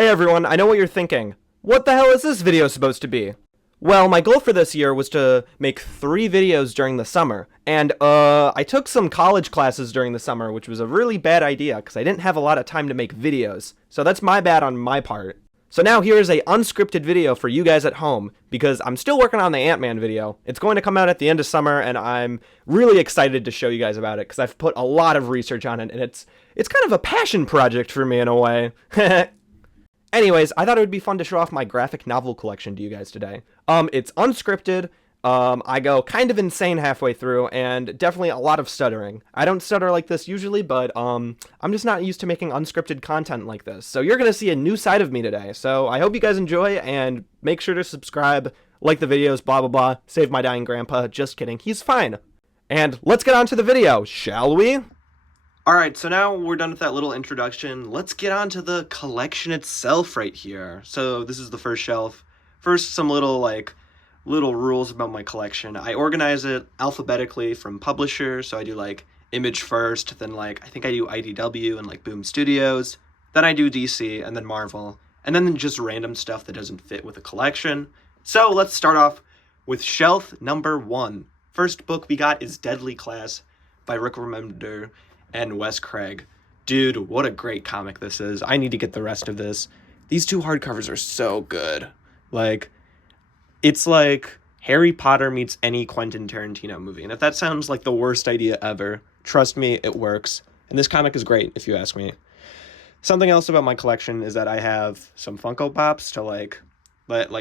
Hey everyone, I know what you're thinking. What the hell is this video supposed to be? Well, my goal for this year was to make 3 videos during the summer, and I took some college classes during the summer, which was a really bad idea because I didn't have a lot of time to make videos, so that's my bad on my part. So now here is a unscripted video for you guys at home, because I'm still working on the Ant-Man video. It's going to come out at the end of summer, and I'm really excited to show you guys about it, because I've put a lot of research on it, and it's kind of a passion project for me in a way. Anyways, I thought it would be fun to show off my graphic novel collection to you guys today. It's unscripted. I go kind of insane halfway through, and definitely a lot of stuttering. I don't stutter like this usually, but I'm just not used to making unscripted content like this. So you're gonna see a new side of me today. So I hope you guys enjoy, and make sure to subscribe, like the videos, blah blah blah. Save my dying grandpa. Just kidding, he's fine. And let's get on to the video, shall we? Alright, so now we're done with that little introduction. Let's get on to the collection itself right here. So this is the first shelf. First, some little rules about my collection. I organize it alphabetically from publisher, so I do like Image first, then I think I do IDW and Boom Studios, then I do DC, and then Marvel, and then just random stuff that doesn't fit with the collection. So let's start off with shelf number 1. First book we got is Deadly Class by Rick Remender and Wes Craig. Dude, what a great comic this is. I need to get the rest of this. These 2 hardcovers are so good. It's like Harry Potter meets any Quentin Tarantino movie. And if that sounds like the worst idea ever, trust me, it works. And this comic is great, if you ask me. Something else about my collection is that I have some Funko Pops to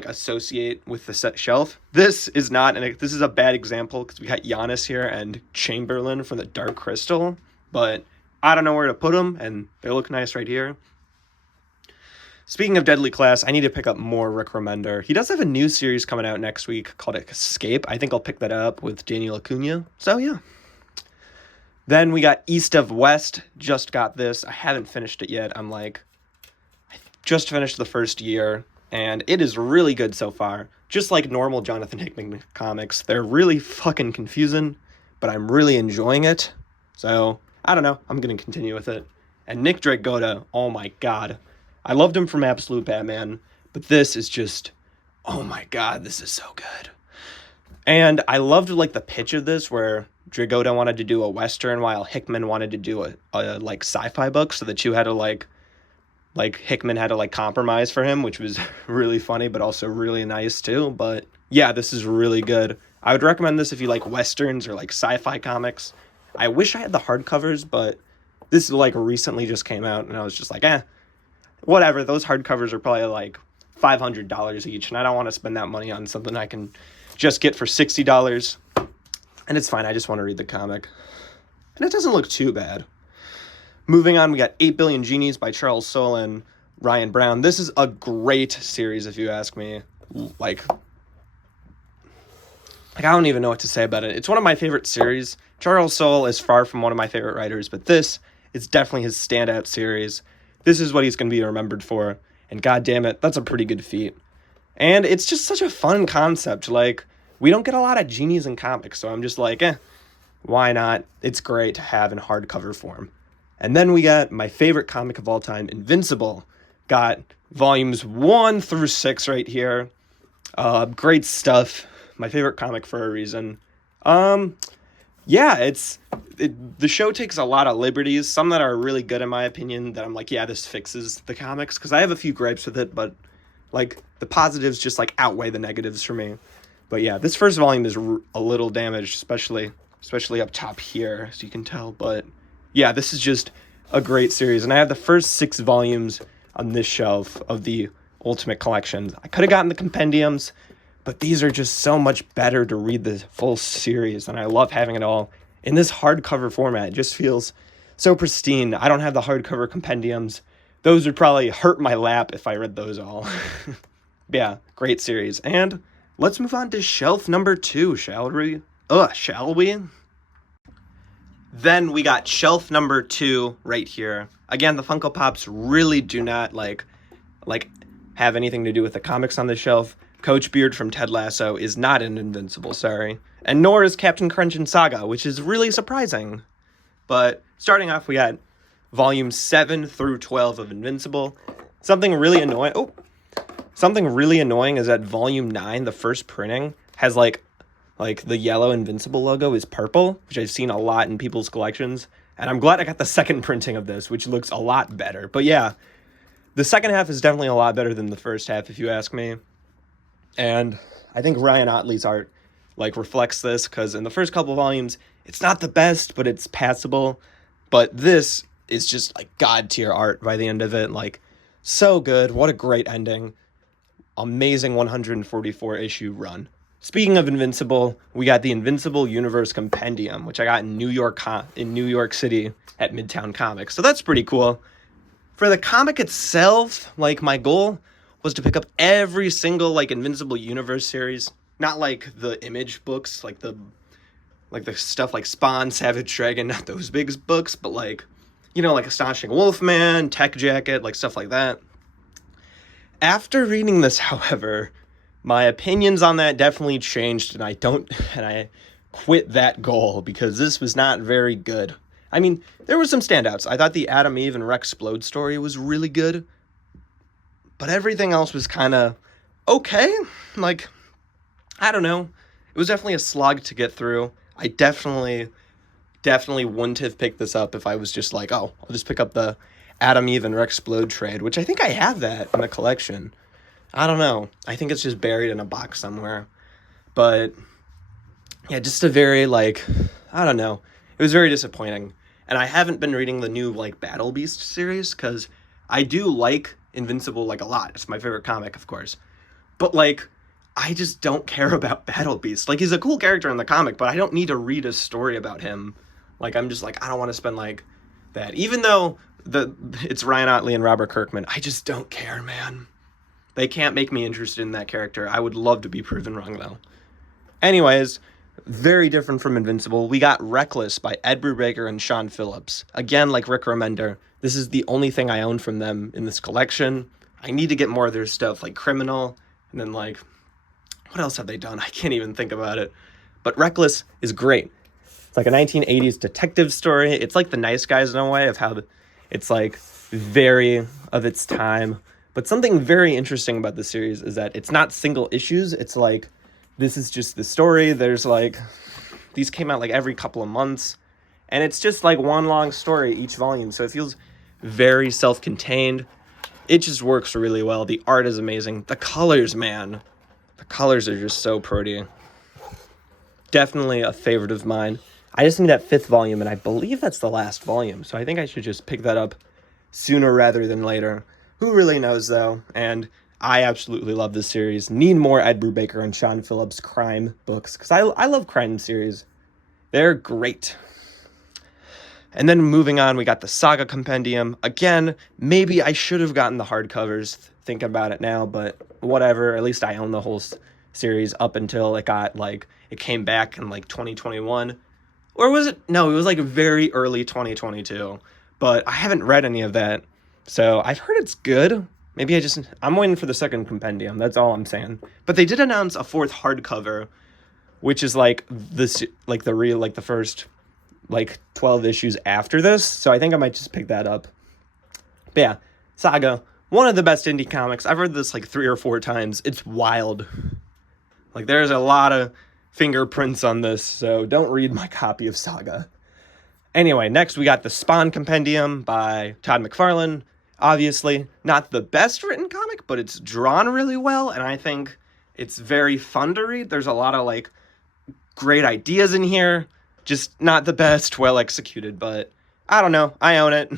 associate with the set shelf. This is a bad example because we got Giannis here and Chamberlain from the Dark Crystal. But I don't know where to put them, and they look nice right here. Speaking of Deadly Class, I need to pick up more Rick Remender. He does have a new series coming out next week called Escape. I think I'll pick that up with Daniel Acuna. So, yeah. Then we got East of West. Just got this. I haven't finished it yet. I just finished the first year, and it is really good so far. Just like normal Jonathan Hickman comics. They're really fucking confusing, but I'm really enjoying it. So I don't know. I'm going to continue with it. And Nick Dragotta, oh my god. I loved him from Absolute Batman, but this is just, oh my god, this is so good. And I loved the pitch of this where Dragotta wanted to do a Western while Hickman wanted to do a sci-fi book, so that you had to Hickman had to compromise for him, which was really funny, but also really nice too. But yeah, this is really good. I would recommend this if you like Westerns or sci-fi comics. I wish I had the hardcovers, but this recently just came out, and I was just whatever. Those hardcovers are probably $500 each, and I don't want to spend that money on something I can just get for $60. And it's fine, I just want to read the comic. And it doesn't look too bad. Moving on, we got 8 Billion Genies by Charles Soule and Ryan Brown. This is a great series, if you ask me. I don't even know what to say about it. It's one of my favorite series. Charles Soule is far from one of my favorite writers, but this is definitely his standout series. This is what he's going to be remembered for, and god damn it, that's a pretty good feat. And it's just such a fun concept. We don't get a lot of genies in comics, so I'm just why not? It's great to have in hardcover form. And then we got my favorite comic of all time, Invincible. Got volumes 1 through 6 right here. Great stuff. My favorite comic for a reason. Yeah, the show takes a lot of liberties, some that are really good in my opinion, that I'm yeah, this fixes the comics, because I have a few gripes with it, but the positives just outweigh the negatives for me. But yeah, this first volume is a little damaged, especially up top here, as you can tell. But yeah, this is just a great series, and I have the first 6 volumes on this shelf of the Ultimate Collections. I could have gotten the compendiums, but these are just so much better to read the full series, and I love having it all in this hardcover format. It just feels so pristine. I don't have the hardcover compendiums. Those would probably hurt my lap if I read those all. Yeah, great series. And let's move on to shelf number 2, shall we? Shall we? Then we got shelf number 2 right here. Again, the Funko Pops really do not have anything to do with the comics on the shelf. Coach Beard from Ted Lasso is not in Invincible, sorry. And nor is Captain Crunch in Saga, which is really surprising. But starting off, we got volumes 7 through 12 of Invincible. Something really annoying. Oh, something really annoying is that volume 9, the first printing, has like the yellow Invincible logo is purple, which I've seen a lot in people's collections. And I'm glad I got the second printing of this, which looks a lot better. But yeah, the second half is definitely a lot better than the first half, if you ask me. And I think Ryan Otley's art like reflects this, because in the first couple volumes, it's not the best, but it's passable. But this is just like god tier art by the end of it. Like, so good. What a great ending. Amazing 144 issue run. Speaking of Invincible, we got the Invincible Universe Compendium, which I got in New York City at Midtown Comics. So that's pretty cool. For the comic itself, like, my goal was to pick up every single like Invincible Universe series, not like the Image books, like the stuff like Spawn, Savage Dragon, not those big books, but like, you know, like Astonishing Wolfman, Tech Jacket, like stuff like that. After reading this, however, my opinions on that definitely changed, and I quit that goal because this was not very good. I mean, there were some standouts. I thought the Adam, Eve, and Rex Splode story was really good, but everything else was kind of okay. Like, I don't know. It was definitely a slog to get through. I definitely wouldn't have picked this up if I was just like, oh, I'll just pick up the Adam, Eve, and Rex Splode trade, which I think I have that in the collection. I don't know. I think it's just buried in a box somewhere. But yeah, just a very, like, I don't know. It was very disappointing. And I haven't been reading the new, like, Battle Beast series, because I do like Invincible, like, a lot. It's my favorite comic, of course. But, like, I just don't care about Battle Beast. Like, he's a cool character in the comic, but I don't need to read a story about him. Like, I'm just like, I don't want to spend, like, that. Even though it's Ryan Otley and Robert Kirkman, I just don't care, man. They can't make me interested in that character. I would love to be proven wrong, though. Anyways, very different from Invincible. We got Reckless by Ed Brubaker and Sean Phillips. Again, like Rick Remender, this is the only thing I own from them in this collection. I need to get more of their stuff, like Criminal, and then, like, what else have they done? I can't even think about it. But Reckless is great. It's like a 1980s detective story. It's like The Nice Guys in a way, of how it's, like, very of its time. But something very interesting about this series is that it's not single issues. It's like, this is just the story. There's like, these came out like every couple of months. And it's just like one long story each volume. So it feels very self-contained. It just works really well. The art is amazing. The colors, man. The colors are just so pretty. Definitely a favorite of mine. I just need that 5th volume, and I believe that's the last volume. So I think I should just pick that up sooner rather than later. Who really knows, though? And I absolutely love this series. Need more Ed Brubaker and Sean Phillips crime books, because I love crime series. They're great. And then moving on, we got the Saga Compendium. Again, maybe I should have gotten the hardcovers, thinking about it now, but whatever. At least I own the whole series up until it came back in like 2021. Or was it? No, it was like very early 2022. But I haven't read any of that. So I've heard it's good. Maybe I'm waiting for the second compendium. That's all I'm saying. But they did announce a 4th hardcover, which is like the first like 12 issues after this. So I think I might just pick that up. But yeah, Saga, one of the best indie comics. I've read this like 3 or 4 times. It's wild. Like, there's a lot of fingerprints on this, so don't read my copy of Saga. Anyway, next we got the Spawn Compendium by Todd McFarlane. Obviously, not the best written comic, but it's drawn really well, and I think it's very fun to read. There's a lot of, like, great ideas in here. Just not the best, well executed, but I don't know. I own it.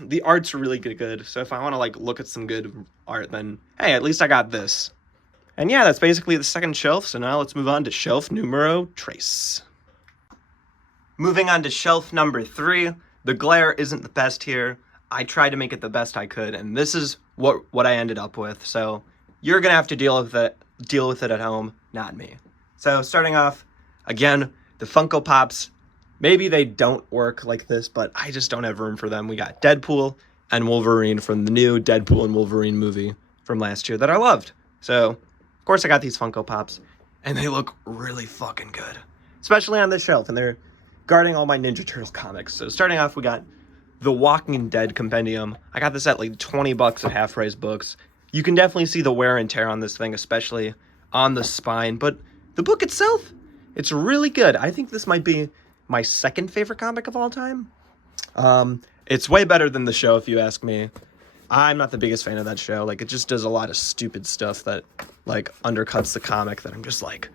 The art's really good, so if I want to, like, look at some good art, then, hey, at least I got this. And yeah, that's basically the second shelf, so now let's move on to shelf numero tres. Moving on to shelf number 3, the glare isn't the best here. I tried to make it the best I could, and this is what I ended up with. So you're gonna have to deal with it at home, not me. So starting off, again, the Funko Pops. Maybe they don't work like this, but I just don't have room for them. We got Deadpool and Wolverine from the new Deadpool and Wolverine movie from last year that I loved. So of course I got these Funko Pops, and they look really fucking good, especially on this shelf, and they're guarding all my Ninja Turtle comics. So starting off, we got The Walking Dead compendium. I got this at like 20 bucks at Half Price Books. You can definitely see the wear and tear on this thing, especially on the spine, but the book itself, it's really good. I think this might be my second favorite comic of all time. It's way better than the show, if you ask me. I'm not the biggest fan of that show. Like, it just does a lot of stupid stuff that, like, undercuts the comic that I'm just like,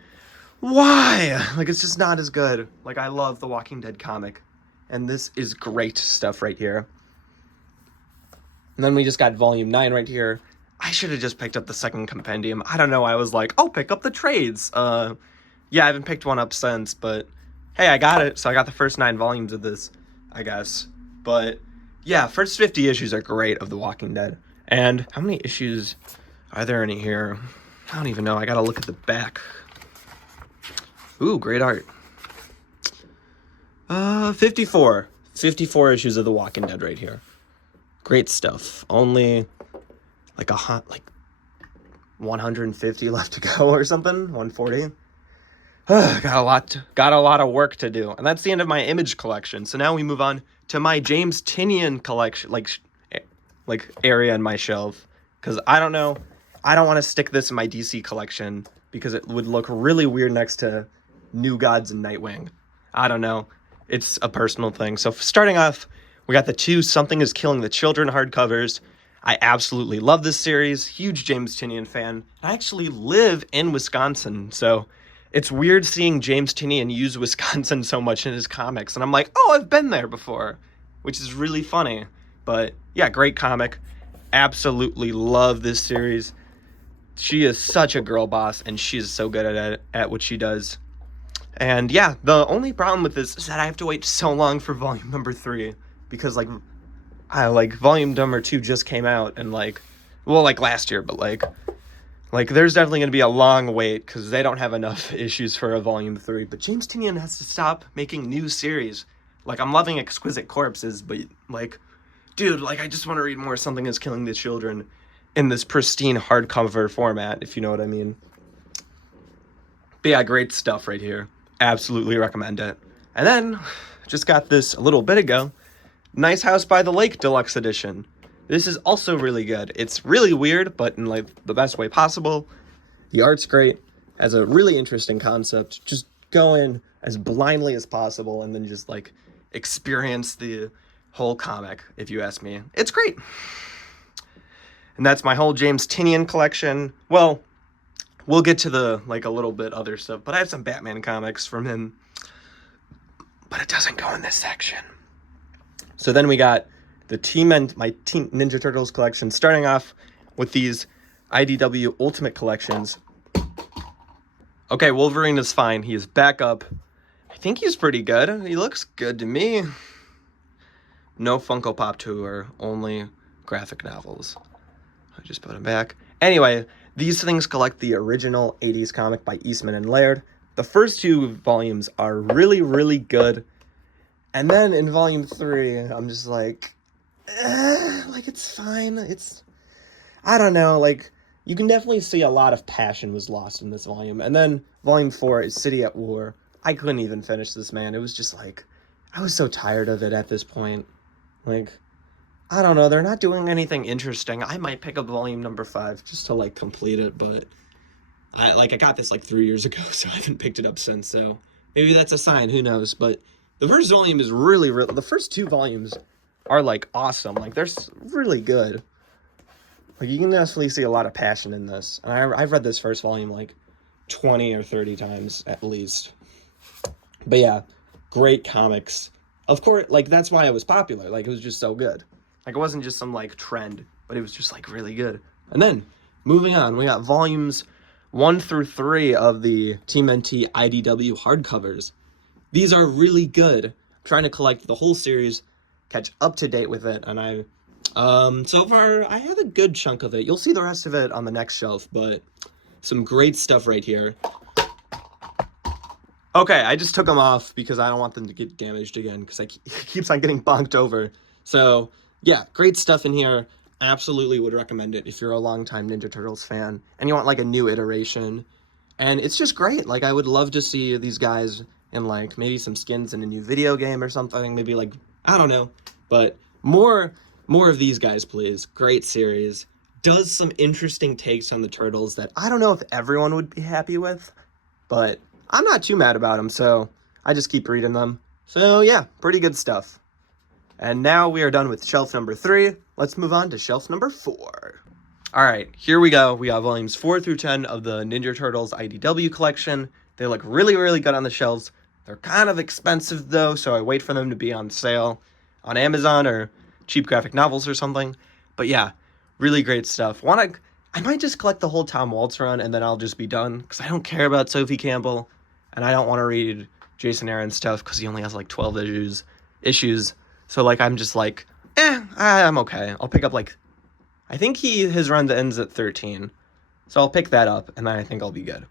why? Like, it's just not as good. Like, I love the Walking Dead comic, and this is great stuff right here. And then we just got volume 9 right here. I should have just picked up the second compendium. I don't know. I was like, oh, pick up the trades. Yeah, I haven't picked one up since, but hey, I got it. So I got the first 9 volumes of this, I guess. But yeah, first 50 issues are great of The Walking Dead. And how many issues are there in here? I don't even know. I gotta look at the back. Ooh, great art. 54. 54 issues of The Walking Dead right here. Great stuff. Only like 150 left to go or something. 140. Got a lot of work to do. And that's the end of my Image collection. So now we move on to my James Tynion collection, like area in my shelf, because I don't know, I don't want to stick this in my DC collection because it would look really weird next to New Gods and Nightwing. I don't know, it's a personal thing. So starting off, we got the 2 Something is Killing the Children hardcovers. I absolutely love this series. Huge James Tynion fan. I actually live in Wisconsin, so it's weird seeing James Tynion use Wisconsin so much in his comics. And I'm like, oh, I've been there before, which is really funny. But yeah, great comic. Absolutely love this series. She is such a girl boss, and she is so good at what she does. And yeah, the only problem with this is that I have to wait so long for volume number 3, because like volume number 2 just came out, and like last year, but like there's definitely going to be a long wait because they don't have enough issues for a volume 3. But James Tynion has to stop making new series. Like, I'm loving Exquisite Corpses, but like, dude, like, I just want to read more Something is Killing the Children in this pristine hardcover format, if you know what I mean. But yeah, great stuff right here. Absolutely recommend it. And then, just got this a little bit ago, Nice House by the Lake Deluxe Edition. This is also really good. It's really weird, but in like the best way possible. The art's great. Has a really interesting concept. Just go in as blindly as possible and then just like experience the whole comic, if you ask me. It's great. And that's my whole James Tynion collection. Well, we'll get to the like a little bit other stuff, but I have some Batman comics from him. But it doesn't go in this section. So then we got my Teen Ninja Turtles collection, starting off with these IDW Ultimate collections. Okay, Wolverine is fine. He is back up. I think he's pretty good. He looks good to me. No Funko Pop tour, only graphic novels. I just put him back. Anyway, these things collect the original 80s comic by Eastman and Laird. The first 2 volumes are really, really good. And then in volume 3, I'm just like, like, it's fine. I don't know, like, you can definitely see a lot of passion was lost in this volume. And then volume 4 is City at War. I couldn't even finish this, man. It was just like, I was so tired of it at this point. Like, I don't know, they're not doing anything interesting. I might pick up volume number 5 just to, like, complete it, but I got this, like, 3 years ago, so I haven't picked it up since, so maybe that's a sign, who knows, but the first volume is really, the first 2 volumes are, like, awesome. Like, they're really good. Like, you can definitely see a lot of passion in this. And I've read this first volume, like, 20 or 30 times, at least. But, yeah, great comics. Of course, like, that's why it was popular. Like, it was just so good. Like, it wasn't just some, like, trend, but it was just, like, really good. And then, moving on, we got volumes 1 through 3 of the Team NT IDW hardcovers. These are really good. I'm trying to collect the whole series, catch up to date with it, and so far, I have a good chunk of it. You'll see the rest of it on the next shelf, but some great stuff right here. Okay, I just took them off because I don't want them to get damaged again, because it keeps on getting bonked over. So, yeah, great stuff in here. Absolutely would recommend it if you're a longtime Ninja Turtles fan, and you want, like, a new iteration. And it's just great. Like, I would love to see these guys in, like, maybe some skins in a new video game or something. Maybe, like, I don't know. But More of these guys, please. Great series. Does some interesting takes on the turtles that I don't know if everyone would be happy with, but I'm not too mad about them, so I just keep reading them. So yeah, pretty good stuff. And now we are done with shelf number 3. Let's move on to shelf number 4. All right, here we go. We got volumes 4 through 10 of the Ninja Turtles IDW collection. They look really, really good on the shelves. They're kind of expensive though, so I wait for them to be on sale on Amazon or Cheap Graphic Novels or something. But yeah, really great stuff. I might just collect the whole Tom Waltz run and then I'll just be done because I don't care about Sophie Campbell and I don't want to read Jason Aaron's stuff because he only has like 12 issues. So like I'm just like, I'm okay. I'll pick up like, I think his run ends at 13. So I'll pick that up and then I think I'll be good.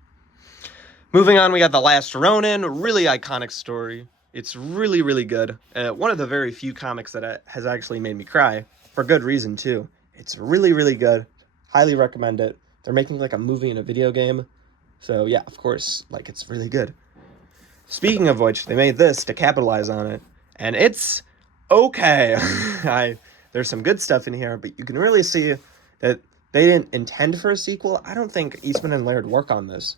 Moving on, we got The Last Ronin, really iconic story. It's really, really good. One of the very few comics that has actually made me cry, for good reason too. It's really, really good. Highly recommend it. They're making like a movie and a video game. So yeah, of course, like it's really good. Speaking of which, they made this to capitalize on it. And it's okay. There's some good stuff in here, but you can really see that they didn't intend for a sequel. I don't think Eastman and Laird work on this.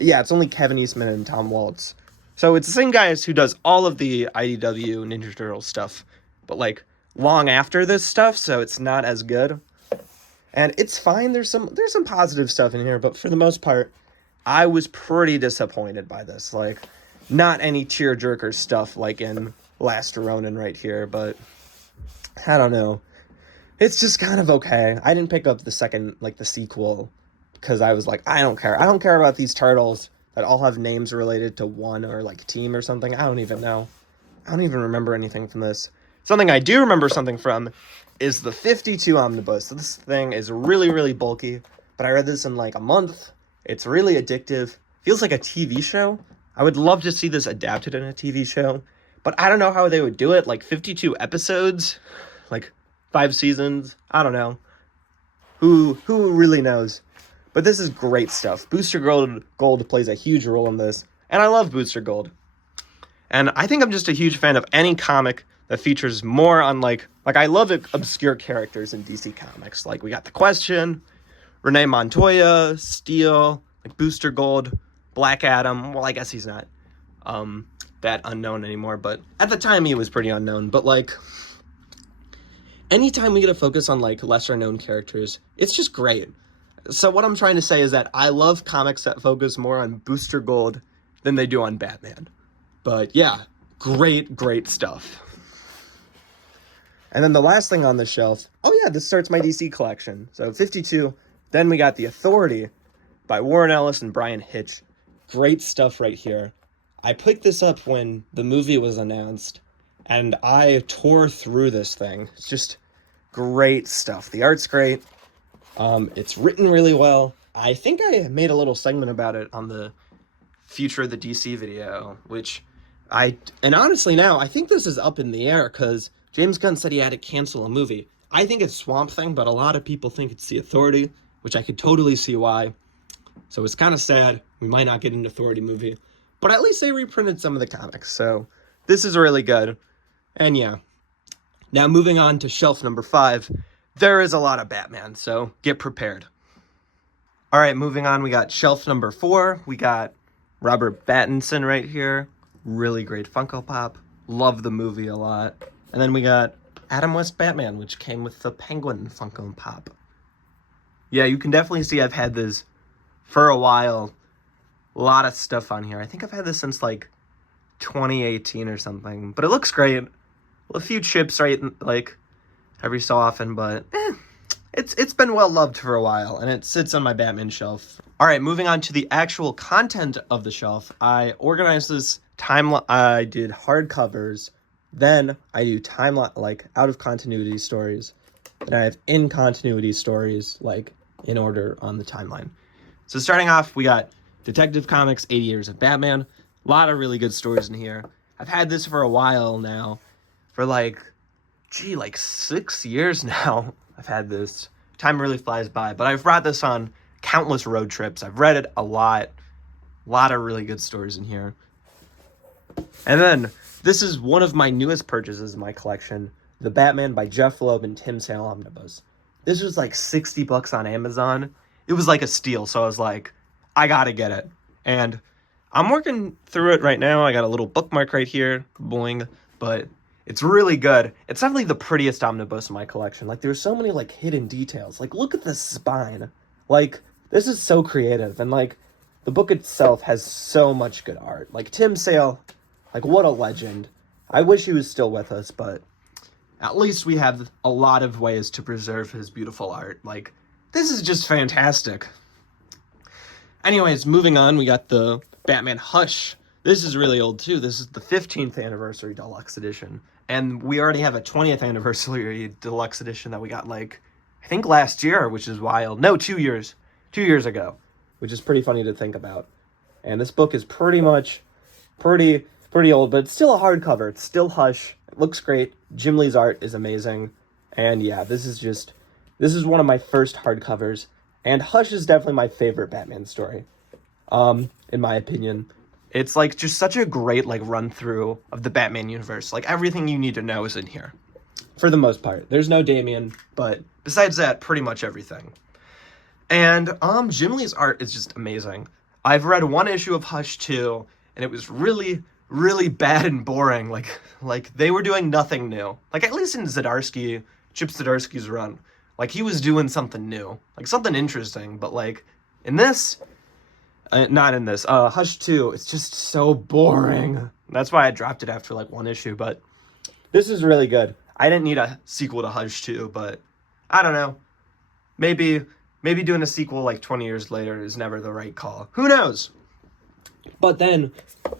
Yeah, it's only Kevin Eastman and Tom Waltz. So it's the same guys who does all of the IDW Ninja Turtles stuff, but like long after this stuff, so it's not as good. And it's fine. There's some positive stuff in here, but for the most part, I was pretty disappointed by this. Like, not any tearjerker stuff like in Last Ronin right here, but I don't know. It's just kind of okay. I didn't pick up the second, like the sequel, because I was like, I don't care. I don't care about these turtles that all have names related to one or like team or something. I don't even know. I don't even remember anything from this. Something I do remember something from is the 52 Omnibus. So this thing is really, really bulky, but I read this in like a month. It's really addictive. Feels like a TV show. I would love to see this adapted in a TV show, but I don't know how they would do it. Like 52 episodes, like 5 seasons. I don't know. Who really knows? But this is great stuff. Booster Gold plays a huge role in this, and I love Booster Gold. And I think I'm just a huge fan of any comic that features more on like I love obscure characters in DC Comics. Like we got The Question, Renee Montoya, Steel, like Booster Gold, Black Adam. Well, I guess he's not that unknown anymore, but at the time he was pretty unknown. But like anytime we get to focus on like lesser known characters, it's just great. So what I'm trying to say is that I love comics that focus more on Booster Gold than they do on Batman. But yeah, great stuff. And then the last thing on the shelf, oh yeah, this starts my DC collection. So 52, then we got The Authority by Warren Ellis and Brian Hitch. Great stuff right here. I picked this up when the movie was announced, and I tore through this thing. It's just great stuff. The art's great. It's written really well. I think I made a little segment about it on the Future of the DC video, and honestly now, I think this is up in the air because James Gunn said he had to cancel a movie. I think it's Swamp Thing, but a lot of people think it's The Authority, which I could totally see why. So it's kind of sad. We might not get an Authority movie, but at least they reprinted some of the comics. So this is really good. And yeah, now moving on to shelf number 5. There is a lot of Batman, so get prepared. All right, moving on, we got shelf number 4. We got Robert Pattinson right here. Really great Funko Pop. Love the movie a lot. And then we got Adam West Batman, which came with the Penguin Funko Pop. Yeah, you can definitely see I've had this for a while. A lot of stuff on here. I think I've had this since like 2018 or something. But it looks great. A few chips right like every so often, but it's been well loved for a while, and it sits on my Batman shelf. All right, moving on to the actual content of the shelf. I organized this timeline. I did hardcovers, then I do timeline, like out of continuity stories, and I have in continuity stories, like in order on the timeline. So starting off, we got Detective Comics 80 Years of Batman. A lot of really good stories in here. I've had this for a while now, for like 6 years now. I've had this. Time really flies by, but I've brought this on countless road trips. I've read it a lot. A lot of really good stories in here. And then this is one of my newest purchases in my collection. The Batman by Jeff Loeb and Tim Sale omnibus. This was like $60 on Amazon. It was like a steal, so I was like, I gotta get it. And I'm working through it right now. I got a little bookmark right here, boing, but it's really good. It's definitely the prettiest omnibus in my collection. Like, there's so many, like, hidden details. Like, look at the spine. Like, this is so creative, and, like, the book itself has so much good art. Like, Tim Sale, like, what a legend. I wish he was still with us, but at least we have a lot of ways to preserve his beautiful art. Like, this is just fantastic. Anyways, moving on, we got the Batman Hush. This is really old, too. This is the 15th anniversary deluxe edition. And we already have a 20th anniversary deluxe edition that we got, like, I think last year, which is wild. No, 2 years. 2 years ago, which is pretty funny to think about. And this book is pretty much pretty old, but it's still a hardcover. It's still Hush. It looks great. Jim Lee's art is amazing. And yeah, this is one of my first hardcovers. And Hush is definitely my favorite Batman story, in my opinion. It's like just such a great like run through of the Batman universe. Like everything you need to know is in here, for the most part. There's no Damian, but besides that, pretty much everything. And Jim Lee's art is just amazing. I've read one issue of Hush 2, and it was really, really bad and boring. Like they were doing nothing new. Like at least in Chip Zdarsky's run, like he was doing something new, like something interesting. But like in this, not in this, Hush 2, it's just so boring. That's why I dropped it after like one issue. But this is really good. I didn't need a sequel to Hush 2, but I don't know. Maybe doing a sequel like 20 years later is never the right call. Who knows? But then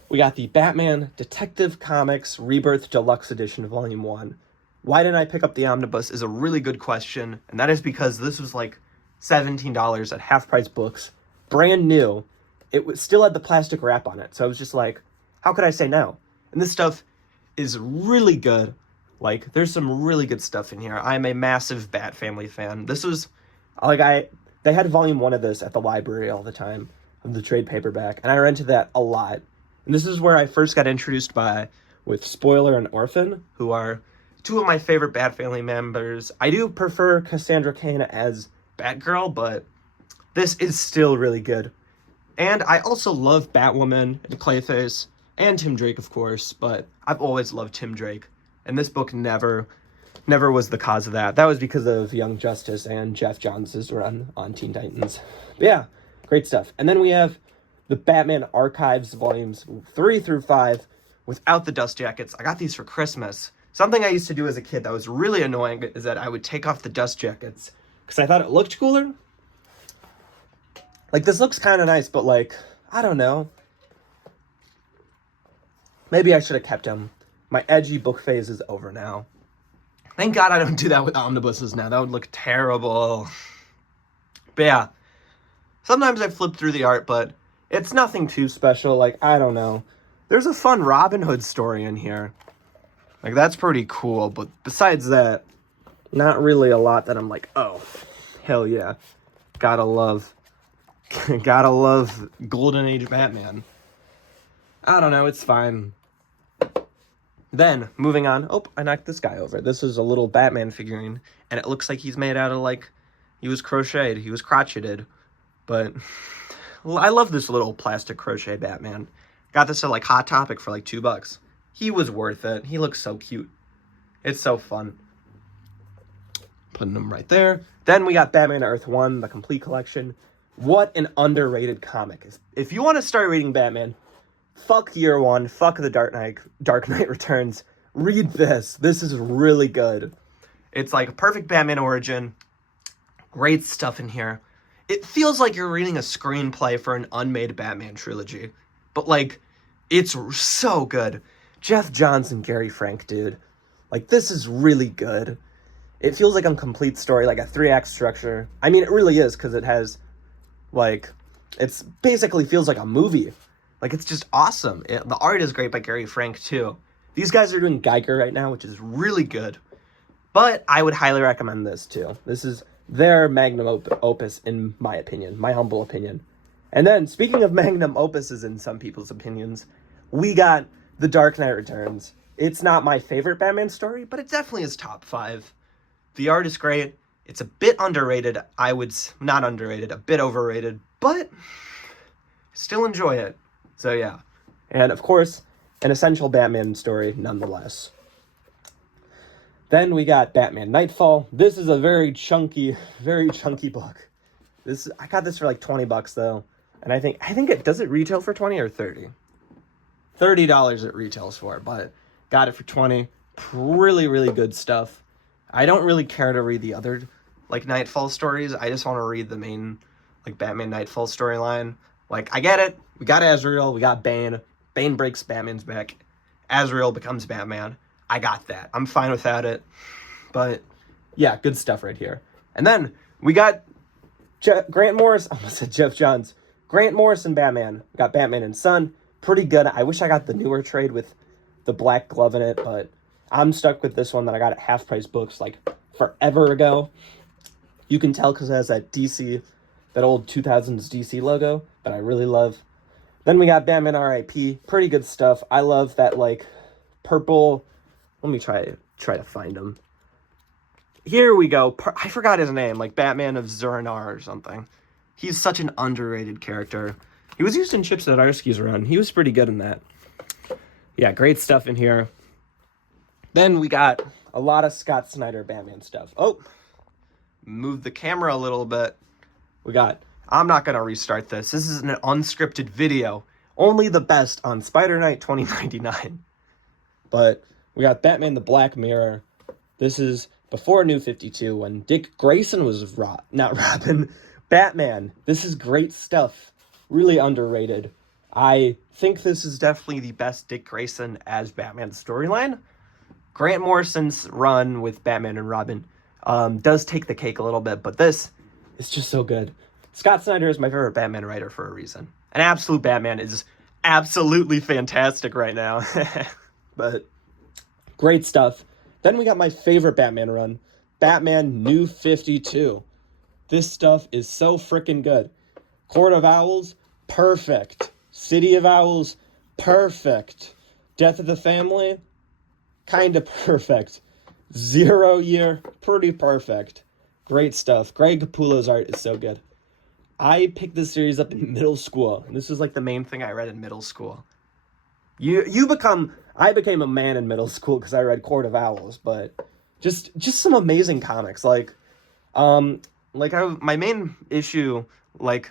we got the Batman Detective Comics Rebirth Deluxe Edition Volume 1. Why didn't I pick up the omnibus is a really good question, and that is because this was like $17 at Half Price Books, brand new. It still had the plastic wrap on it, so I was just like, how could I say no? And this stuff is really good. Like, there's some really good stuff in here. I'm a massive Bat Family fan. This was, like, they had Volume 1 of this at the library all the time, of the trade paperback, and I rented that a lot. And this is where I first got introduced with Spoiler and Orphan, who are two of my favorite Bat Family members. I do prefer Cassandra Cain as Batgirl, but this is still really good. And I also love Batwoman and Clayface, and Tim Drake, of course, but I've always loved Tim Drake. And this book never was the cause of that. That was because of Young Justice and Jeff Johns' run on Teen Titans. But yeah, great stuff. And then we have the Batman Archives Volumes 3 through 5 without the dust jackets. I got these for Christmas. Something I used to do as a kid that was really annoying is that I would take off the dust jackets because I thought it looked cooler. Like, this looks kind of nice, but, like, I don't know. Maybe I should have kept them. My edgy book phase is over now. Thank God I don't do that with omnibuses now. That would look terrible. But yeah, sometimes I flip through the art, but it's nothing too special. Like, I don't know. There's a fun Robin Hood story in here. Like, that's pretty cool. But besides that, not really a lot that I'm like, oh, hell yeah. Gotta love Golden Age Batman. I don't know, it's fine. Then, moving on. Oh, I knocked this guy over. This is a little Batman figurine, and it looks like he's made out of, like, he was crocheted. But I love this little plastic crochet Batman. Got this at, like, Hot Topic for, like, $2. He was worth it. He looks so cute. It's so fun. Putting him right there. Then we got Batman Earth 1, the complete collection. What an underrated comic. If you want to start reading Batman, fuck Year One, fuck the Dark Knight Returns. Read this. This is really good. It's like a perfect Batman origin. Great stuff in here. It feels like you're reading a screenplay for an unmade Batman trilogy. But, like, it's so good. Jeff Johns and Gary Frank, dude. Like, this is really good. It feels like a complete story, like a 3-act structure. I mean, it really is, because it has, like, it's basically feels like a movie. Like, it's just awesome. The art is great by Gary Frank, too. These guys are doing Geiger right now, which is really good. But I would highly recommend this, too. This is their magnum opus, in my opinion. My humble opinion. And then, speaking of magnum opuses in some people's opinions, we got The Dark Knight Returns. It's not my favorite Batman story, but it definitely is top 5. The art is great. It's a bit underrated. Not underrated, a bit overrated, but still enjoy it. So yeah. And of course, an essential Batman story nonetheless. Then we got Batman Nightfall. This is a very chunky book. I got this for like $20 though. And I think does it retail for 20 or 30? $30 it retails for, but got it for 20. Really, really good stuff. I don't really care to read the other like Nightfall stories. I just want to read the main like Batman Nightfall storyline. Like, I get it. We got Azrael, we got Bane. Bane breaks Batman's back. Azrael becomes Batman. I got that. I'm fine without it. But yeah, good stuff right here. And then we got Grant Morrison. I almost said Jeff Johns. Grant Morrison Batman. We got Batman and Son. Pretty good. I wish I got the newer trade with the black glove in it, but I'm stuck with this one that I got at Half Price Books like forever ago. You can tell because it has that old 2000s DC logo that I really love. Then we got Batman R.I.P. Pretty good stuff. I love that like purple. Let me try to find him. Here we go. I forgot his name, like Batman of Zuranar or something. He's such an underrated character. He was used in Chip Zdarsky's run. He was pretty good in that. Yeah, great stuff in here. Then we got a lot of Scott Snyder Batman stuff. Oh, move the camera a little bit. I'm not going to restart this. This is an unscripted video. Only the best on Spider-Night 2099. But we got Batman the Black Mirror. This is before New 52 when Dick Grayson was not Robin. Batman. This is great stuff. Really underrated. I think this is definitely the best Dick Grayson as Batman storyline. Grant Morrison's run with Batman and Robin does take the cake a little bit, but this is just so good. Scott Snyder is my favorite Batman writer for a reason. And Absolute Batman is absolutely fantastic right now. But great stuff. Then we got my favorite Batman run, Batman New 52. This stuff is so freaking good. Court of Owls, perfect. City of Owls, perfect. Death of the Family, kind of perfect. 0 Year, pretty perfect. Great stuff. Greg Capullo's art is so good. I picked this series up in middle school. This is like the main thing I read in middle school. I became a man in middle school because I read Court of Owls, but just some amazing comics. My main issue, the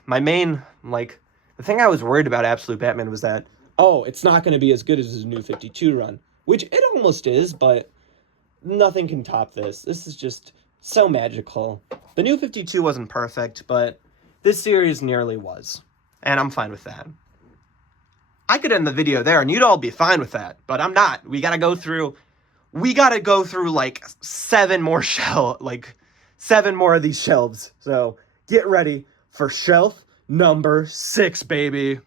thing I was worried about Absolute Batman was that, it's not going to be as good as his New 52 run, which it almost is, but nothing can top this. This is just so magical. The New 52 wasn't perfect, but this series nearly was, and I'm fine with that. I could end the video there, and you'd all be fine with that, but I'm not. We gotta go through like 7 more of these shelves. So get ready for shelf number 6, baby.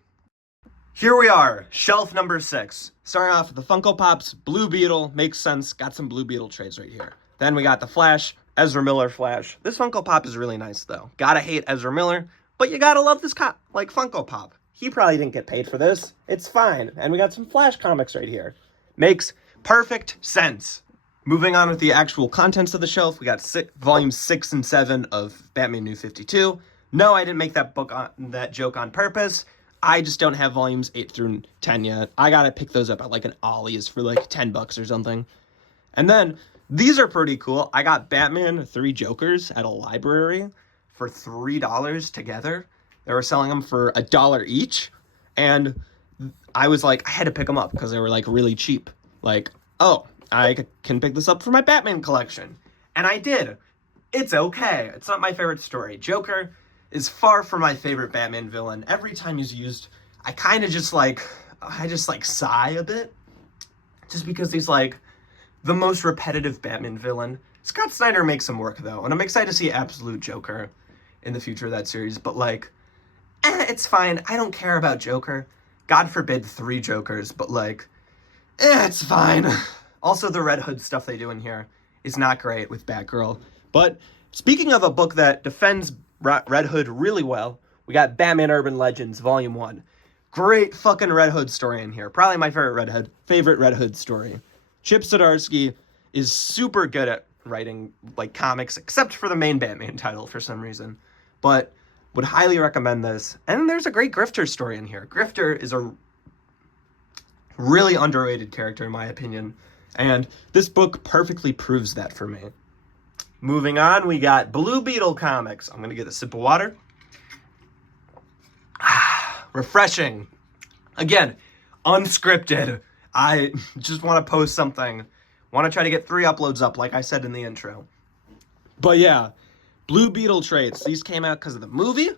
Here we are, shelf number 6. Starting off with the Funko Pops, Blue Beetle, makes sense. Got some Blue Beetle trades right here. Then we got the Flash, Ezra Miller Flash. This Funko Pop is really nice though. Gotta hate Ezra Miller, but you gotta love this Funko Pop. He probably didn't get paid for this. It's fine. And we got some Flash comics right here. Makes perfect sense. Moving on with the actual contents of the shelf, we got volumes 6 and 7 of Batman New 52. No, I didn't make that joke on purpose. I just don't have volumes 8 through 10 yet. I gotta pick those up at like an Ollie's for like $10 or something. And then, these are pretty cool. I got Batman 3 Jokers at a library for $3 together. They were selling them for $1 each. And I was like, I had to pick them up because they were like really cheap. Like, I can pick this up for my Batman collection. And I did. It's okay. It's not my favorite story. Joker is far from my favorite Batman villain. Every time he's used, I just sigh a bit. Just because he's like the most repetitive Batman villain. Scott Snyder makes some work though. And I'm excited to see Absolute Joker in the future of that series. But it's fine. I don't care about Joker. God forbid 3 Jokers, but it's fine. Also, the Red Hood stuff they do in here is not great with Batgirl. But speaking of a book that defends Red Hood really well, we got Batman Urban Legends Volume 1. Great fucking Red Hood story in here. Probably my favorite Red Hood story. Chip Zdarsky is super good at writing like comics, except for the main Batman title for some reason. But would highly recommend this. And there's a great Grifter story in here. Grifter is a really underrated character in my opinion, and this book perfectly proves that for me. Moving on, we got Blue Beetle comics. I'm gonna get a sip of water. Refreshing. Again, unscripted. I just want to post something. Want to try to get 3 uploads up, like I said in the intro. But yeah, Blue Beetle traits. These came out because of the movie.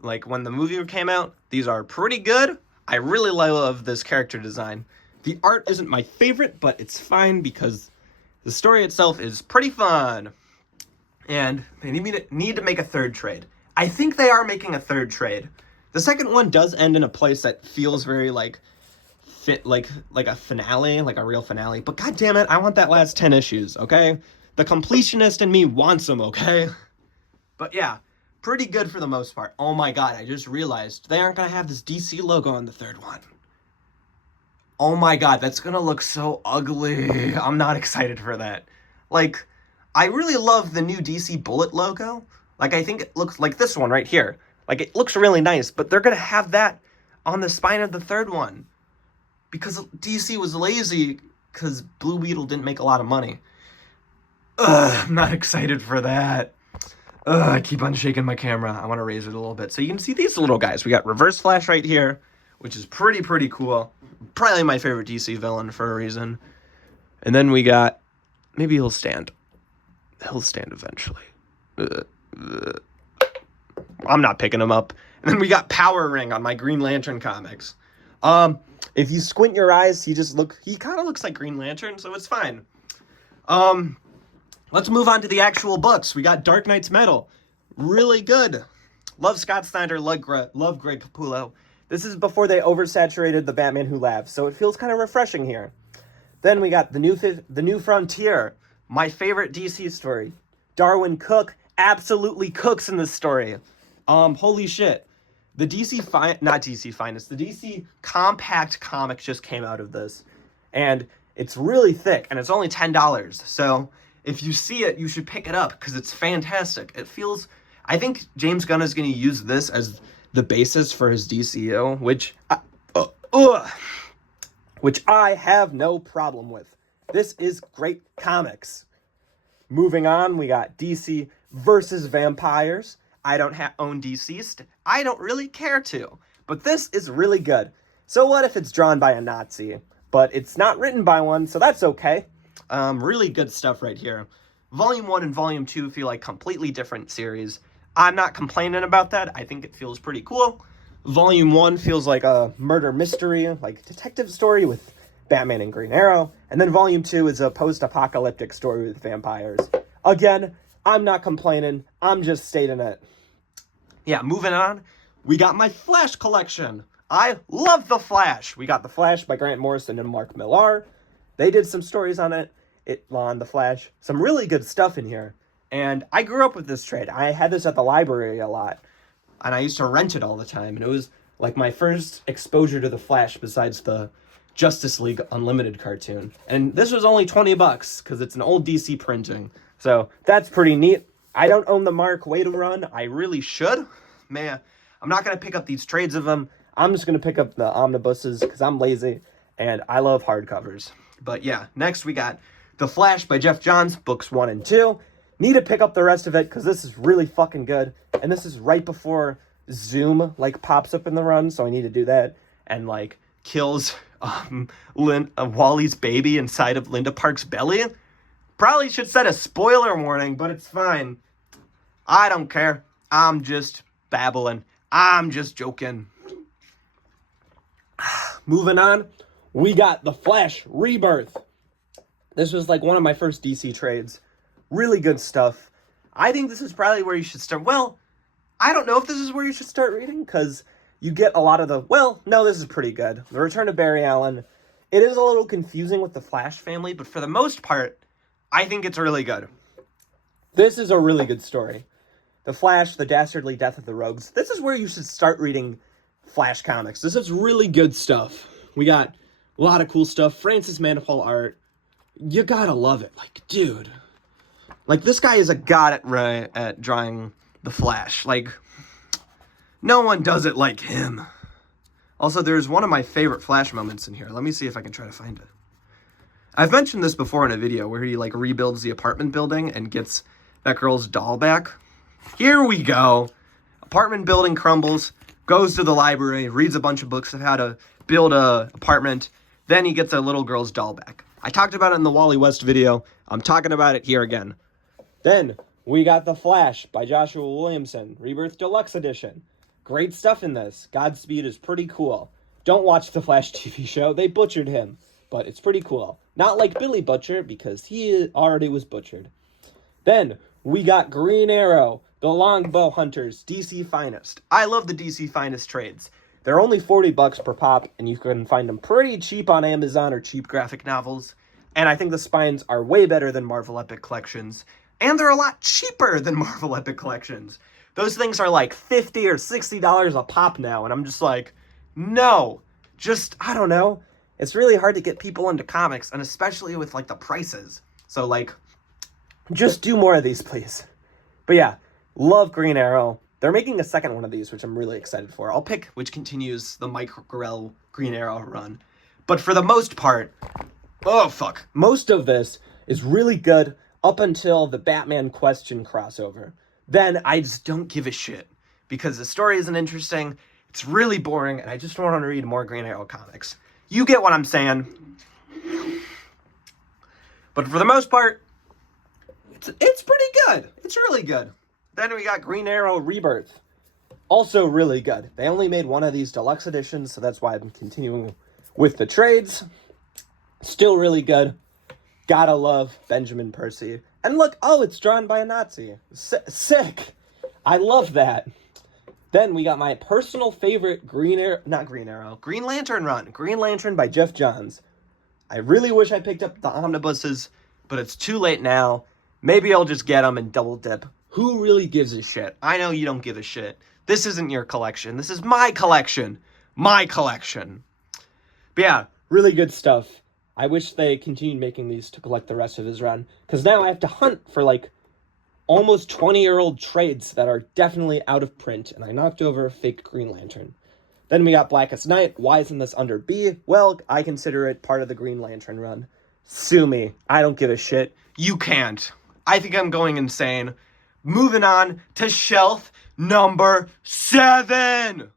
Like when the movie came out, these are pretty good. I really love this character design. The art isn't my favorite, but it's fine because the story itself is pretty fun. And they need to make a 3rd trade. I think they are making a 3rd trade. The second one does end in a place that feels very like a finale, like a real finale. But god damn it, I want that last 10 issues, okay? The completionist in me wants them, okay? But yeah, pretty good for the most part. Oh my god, I just realized they aren't gonna have this DC logo on the 3rd one. Oh my god, that's gonna look so ugly. I'm not excited for that. Like, I really love the new DC Bullet logo. Like, I think it looks like this one right here. Like, it looks really nice, but they're gonna have that on the spine of the 3rd one. Because DC was lazy, because Blue Beetle didn't make a lot of money. Ugh, I'm not excited for that. Ugh, I keep on shaking my camera. I want to raise it a little bit so you can see these little guys. We got Reverse Flash right here, which is pretty cool. Probably my favorite DC villain for a reason. And then we got, maybe he'll stand. He'll stand eventually. I'm not picking him up. And then we got Power Ring on my Green Lantern comics. If you squint your eyes, he kind of looks like Green Lantern, so it's fine. Let's move on to the actual books. We got Dark Knight's Metal. Really good. Love Scott Snyder, love Greg Capullo. This is before they oversaturated the Batman Who Laughs, so it feels kind of refreshing here. Then we got the New Frontier, my favorite DC story. Darwin Cook absolutely cooks in this story. Holy shit. The DC Compact comic just came out of this. And it's really thick, and it's only $10. So if you see it, you should pick it up, because it's fantastic. It feels... I think James Gunn is going to use this as the basis for his DCU, which I have no problem with. This is great comics. Moving on, we got DC versus Vampires. I don't own Deceased. I don't really care to. But this is really good. So what if it's drawn by a Nazi? But it's not written by one, so that's okay. Really good stuff right here. Volume 1 and Volume 2 feel like completely different series. I'm not complaining about that. I think it feels pretty cool. Volume 1 feels like a murder mystery, like detective story with Batman and Green Arrow. And then Volume 2 is a post-apocalyptic story with vampires. Again, I'm not complaining. I'm just stating it. Yeah, moving on. We got my Flash collection. I love The Flash. We got The Flash by Grant Morrison and Mark Millar. They did some stories on on The Flash. Some really good stuff in here. And I grew up with this trade. I had this at the library a lot. And I used to rent it all the time. And it was like my first exposure to The Flash besides the Justice League Unlimited cartoon. And this was only $20 because it's an old DC printing. So that's pretty neat. I don't own the Mark Waid run. I really should. Man, I'm not going to pick up these trades of them. I'm just going to pick up the omnibuses because I'm lazy and I love hardcovers. But yeah, next we got The Flash by Jeff Johns, books 1 and 2. Need to pick up the rest of it because this is really fucking good. And this is right before Zoom like pops up in the run, so I need to do that. And like kills Wally's baby inside of Linda Park's belly. Probably should set a spoiler warning, but it's fine. I don't care. I'm just babbling. I'm just joking. Moving on, we got The Flash Rebirth. This was like one of my first DC trades. Really good stuff. I think this is probably where you should start. Well, I don't know if this is where you should start reading, because you get a lot of the... Well, no, this is pretty good. The Return of Barry Allen. It is a little confusing with the Flash family, but for the most part, I think it's really good. This is a really good story. The Flash, The Dastardly Death of the Rogues. This is where you should start reading Flash comics. This is really good stuff. We got a lot of cool stuff. Francis Manapul art. You gotta love it. Like, dude. Like, this guy is a god at drawing the Flash. Like, no one does it like him. Also, there's one of my favorite Flash moments in here. Let me see if I can try to find it. I've mentioned this before in a video where he, like, rebuilds the apartment building and gets that girl's doll back. Here we go. Apartment building crumbles, goes to the library, reads a bunch of books of how to build a apartment. Then he gets a little girl's doll back. I talked about it in the Wally West video. I'm talking about it here again. Then we got The Flash by Joshua Williamson, Rebirth Deluxe Edition. Great stuff in this. Godspeed is pretty cool. Don't watch the Flash TV show. They butchered him, but it's pretty cool. Not like Billy Butcher, because he already was butchered. Then we got Green Arrow, the Longbow Hunters, DC Finest. I love the DC Finest trades. They're only $40 per pop, and you can find them pretty cheap on Amazon or cheap graphic novels. And I think the spines are way better than Marvel Epic Collections. And they're a lot cheaper than Marvel Epic Collections. Those things are like $50 or $60 a pop now, and I'm just like, no. Just, I don't know. It's really hard to get people into comics, and especially with, like, the prices. So, like, just do more of these, please. But yeah, love Green Arrow. They're making a second one of these, which I'm really excited for. I'll pick which continues the Mike Grell Green Arrow run. But for the most part, most of this is really good up until the Batman Question crossover. Then I just don't give a shit, because the story isn't interesting, it's really boring, and I just want to read more Green Arrow comics. You get what I'm saying. But for the most part, it's pretty good. It's really good. Then we got Green Arrow Rebirth. Also really good. They only made one of these deluxe editions, so that's why I'm continuing with the trades. Still really good. Gotta love Benjamin Percy. And look, oh, it's drawn by a Nazi. Sick. I love that. Then we got my personal favorite Green Lantern run. Green Lantern by Jeff Johns. I really wish I picked up the omnibuses, but it's too late now. Maybe I'll just get them and double dip. Who really gives a shit? I know you don't give a shit. This isn't your collection. This is my collection. My collection. But yeah, really good stuff. I wish they continued making these to collect the rest of his run, because now I have to hunt for, like, almost 20-year-old trades that are definitely out of print, and I knocked over a fake Green Lantern. Then we got Blackest Night. Why isn't this under B? Well, I consider it part of the Green Lantern run. Sue me. I don't give a shit. You can't. I think I'm going insane. Moving on to shelf number 7.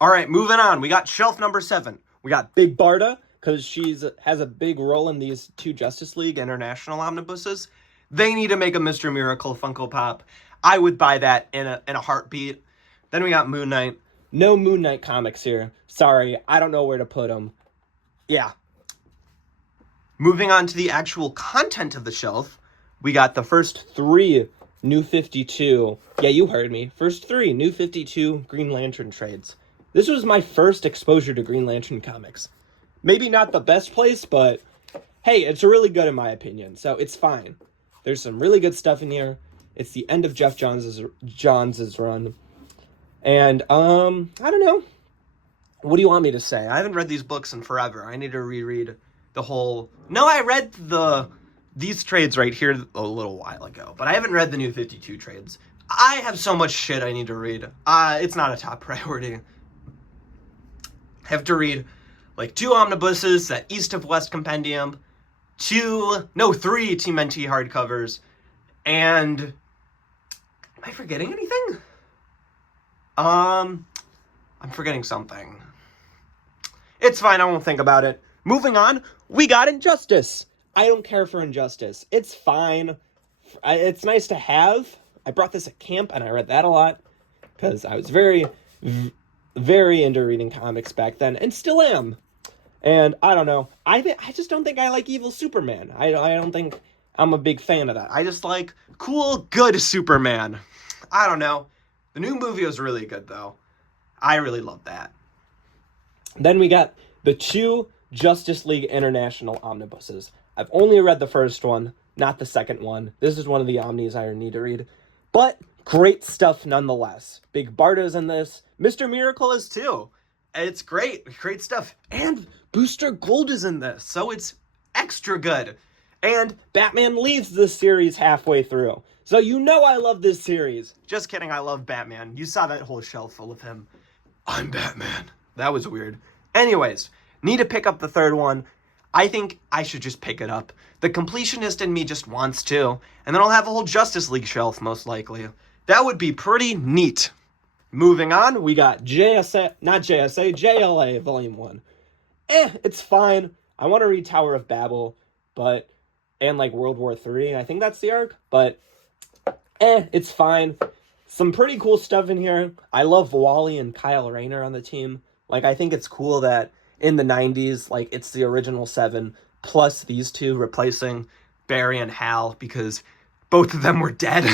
All right, moving on. We got shelf number 7. We got Big Barda, because she has a big role in these 2 Justice League International omnibuses. They need to make a Mr. Miracle Funko Pop. I would buy that in a heartbeat. Then we got Moon Knight. No Moon Knight comics here. Sorry, I don't know where to put them. Yeah. Moving on to the actual content of the shelf, we got the first 3 New 52. Yeah, you heard me. First 3 New 52 Green Lantern trades. This was my first exposure to Green Lantern comics. Maybe not the best place, but hey, it's really good in my opinion, so it's fine. There's some really good stuff in here. It's the end of Jeff Johns' run. And, I don't know. What do you want me to say? I haven't read these books in forever. I need to reread the whole... No, I read these trades right here a little while ago, but I haven't read the New 52 trades. I have so much shit I need to read. It's not a top priority. I have to read, like, 2 omnibuses, that East of West compendium, 3 Team NT hardcovers, and... Am I forgetting anything? I'm forgetting something. It's fine, I won't think about it. Moving on, we got Injustice. I don't care for Injustice. It's fine. It's nice to have. I brought this at camp, and I read that a lot, because I was very, very into reading comics back then, and still am. And I don't know. I just don't think I like evil Superman. I don't think I'm a big fan of that. I just like cool, good Superman. I don't know. The new movie was really good, though. I really love that. Then we got the 2 Justice League International omnibuses. I've only read the first one, not the second one. This is one of the omnis I need to read. But great stuff nonetheless. Big Barda's in this. Mr. Miracle is too. It's great. Great stuff. And Booster Gold is in this, so it's extra good. And Batman leaves this series halfway through. So you know I love this series. Just kidding, I love Batman. You saw that whole shelf full of him. I'm Batman. That was weird. Anyways, need to pick up the third one. I think I should just pick it up. The completionist in me just wants to. And then I'll have a whole Justice League shelf, most likely. That would be pretty neat. Moving on, we got JLA Volume 1. It's fine. I want to read Tower of Babel, and like World War III. I think that's the arc, but it's fine. Some pretty cool stuff in here. I love Wally and Kyle Rayner on the team. Like, I think it's cool that in the 90s, like, it's the original 7 plus these two replacing Barry and Hal because both of them were dead.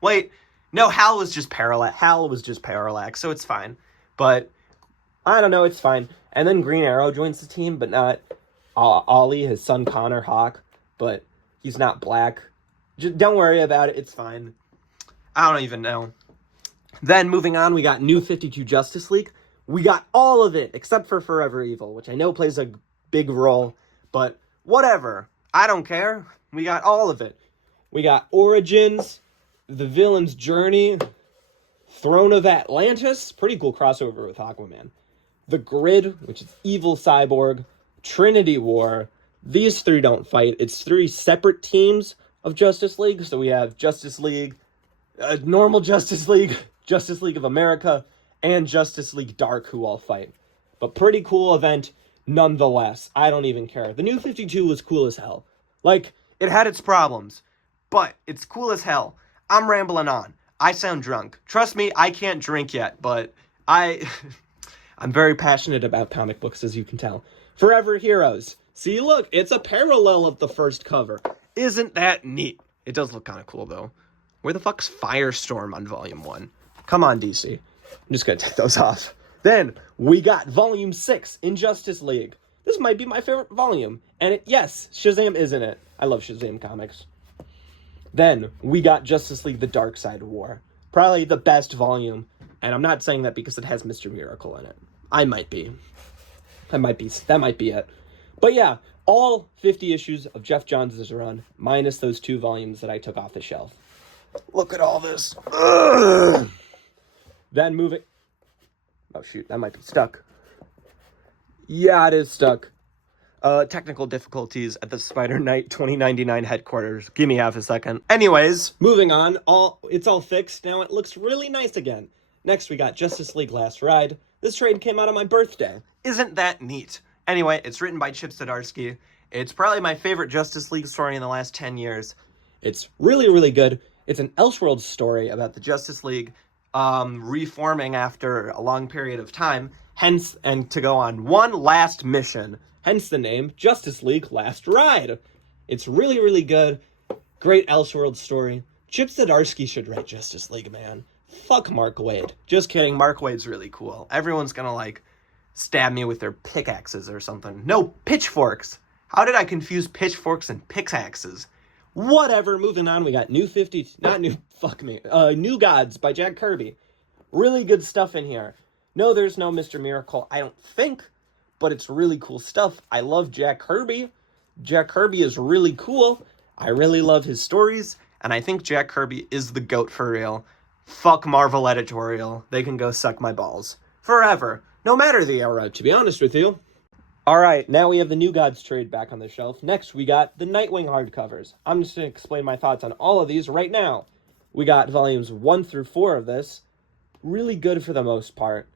Wait, no, Hal was just Parallax, so it's fine. But I don't know, it's fine. And then Green Arrow joins the team, but not Ollie, his son Connor Hawk, but he's not black. Just don't worry about it, it's fine. I don't even know. Then moving on, we got New 52 Justice League. We got all of it, except for Forever Evil, which I know plays a big role, but whatever. I don't care. We got all of it. We got Origins, The Villain's Journey, Throne of Atlantis, pretty cool crossover with Aquaman. The Grid, which is Evil Cyborg, Trinity War. These 3 don't fight. It's 3 separate teams of Justice League. So we have Justice League, normal Justice League, Justice League of America, and Justice League Dark, who all fight. But pretty cool event nonetheless. I don't even care. The New 52 was cool as hell. Like, it had its problems, but it's cool as hell. I'm rambling on. I sound drunk. Trust me, I can't drink yet, but I'm very passionate about comic books, as you can tell. Forever Heroes. See, look, it's a parallel of the first cover. Isn't that neat? It does look kind of cool, though. Where the fuck's Firestorm on Volume 1? Come on, DC. I'm just gonna take those off. Then, we got Volume 6, Injustice League. This might be my favorite volume. And yes, Shazam is in it. I love Shazam comics. Then, we got Justice League The Dark Side War. Probably the best volume. And I'm not saying that because it has Mr. Miracle in it. That might be it. But yeah, all 50 issues of Jeff Johns' run, minus those 2 volumes that I took off the shelf. Look at all this. Ugh. Then moving... Oh, shoot, that might be stuck. Yeah, it is stuck. Technical difficulties at the Spider Knight 2099 headquarters. Give me half a second. Anyways, moving on. It's all fixed. Now it looks really nice again. Next, we got Justice League Last Ride. This trade came out on my birthday. Isn't that neat? Anyway, it's written by Chip Zdarsky. It's probably my favorite Justice League story in the last 10 years. It's really, really good. It's an Elseworlds story about the Justice League reforming after a long period of time, hence, and to go on one last mission, hence the name Justice League Last Ride. It's really, really good. Great Elseworlds story. Chip Zdarsky should write Justice League, man. Fuck Mark Waid. Just kidding, Mark Waid's really cool. Everyone's gonna, like, stab me with their pickaxes or something. No, pitchforks. How did I confuse pitchforks and pickaxes? Whatever, moving on, we got New Gods by Jack Kirby. Really good stuff in here. No, there's no Mr. Miracle, I don't think, but it's really cool stuff. I love Jack Kirby. Jack Kirby is really cool. I really love his stories, and I think Jack Kirby is the GOAT for real. Fuck Marvel editorial. They can go suck my balls. Forever. No matter the era, to be honest with you. Alright, now we have the New Gods trade back on the shelf. Next, we got the Nightwing hardcovers. I'm just going to explain my thoughts on all of these right now. We got volumes 1 through 4 of this. Really good for the most part.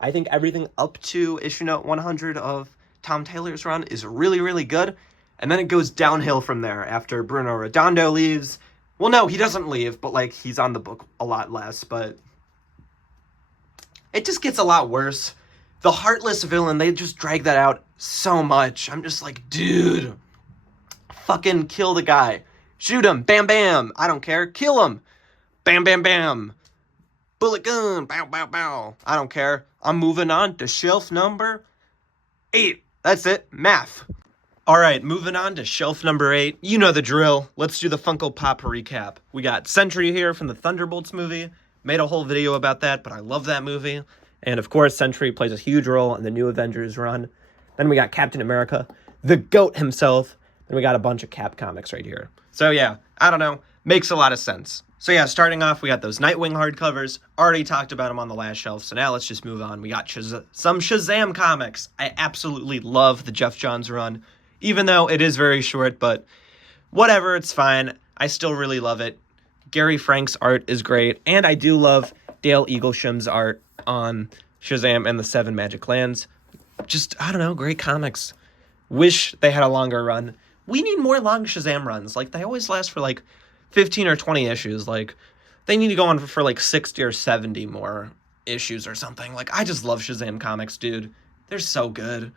I think everything up to issue note 100 of Tom Taylor's run is really, really good. And then it goes downhill from there after Bruno Redondo leaves. Well, no, he doesn't leave, but, like, he's on the book a lot less, but it just gets a lot worse. The Heartless villain, they just drag that out so much. I'm just like, dude, fucking kill the guy. Shoot him, bam, bam. I don't care. Kill him. Bam, bam, bam. Bullet gun, bow, bow, bow. I don't care. I'm moving on to shelf number 8. That's it. Math. All right, moving on to shelf number 8. You know the drill. Let's do the Funko Pop recap. We got Sentry here from the Thunderbolts movie. Made a whole video about that, but I love that movie. And of course, Sentry plays a huge role in the new Avengers run. Then we got Captain America, the GOAT himself, Then we got a bunch of Cap comics right here. So yeah, I don't know. Makes a lot of sense. So yeah, starting off, we got those Nightwing hardcovers. Already talked about them on the last shelf, so now let's just move on. We got some Shazam comics. I absolutely love the Jeff Johns run, even though it is very short, but whatever, it's fine. I still really love it. Gary Frank's art is great, and I do love Dale Eaglesham's art on Shazam and the Seven Magic Lands. Just, I don't know, great comics. Wish they had a longer run. We need more long Shazam runs. Like, they always last for, like, 15 or 20 issues. Like, they need to go on for like, 60 or 70 more issues or something. Like, I just love Shazam comics, dude. They're so good.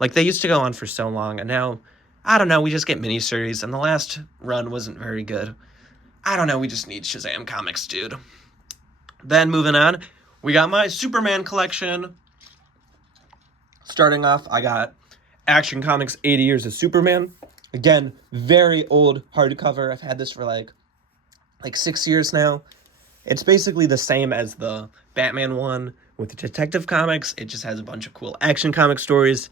Like, they used to go on for so long, and now, I don't know, we just get miniseries, and the last run wasn't very good. I don't know, we just need Shazam comics, dude. Then, moving on, we got my Superman collection. Starting off, I got Action Comics 80 Years of Superman. Again, very old hardcover. I've had this for like 6 years now. It's basically the same as the Batman one with the Detective Comics. It just has a bunch of cool Action Comic stories.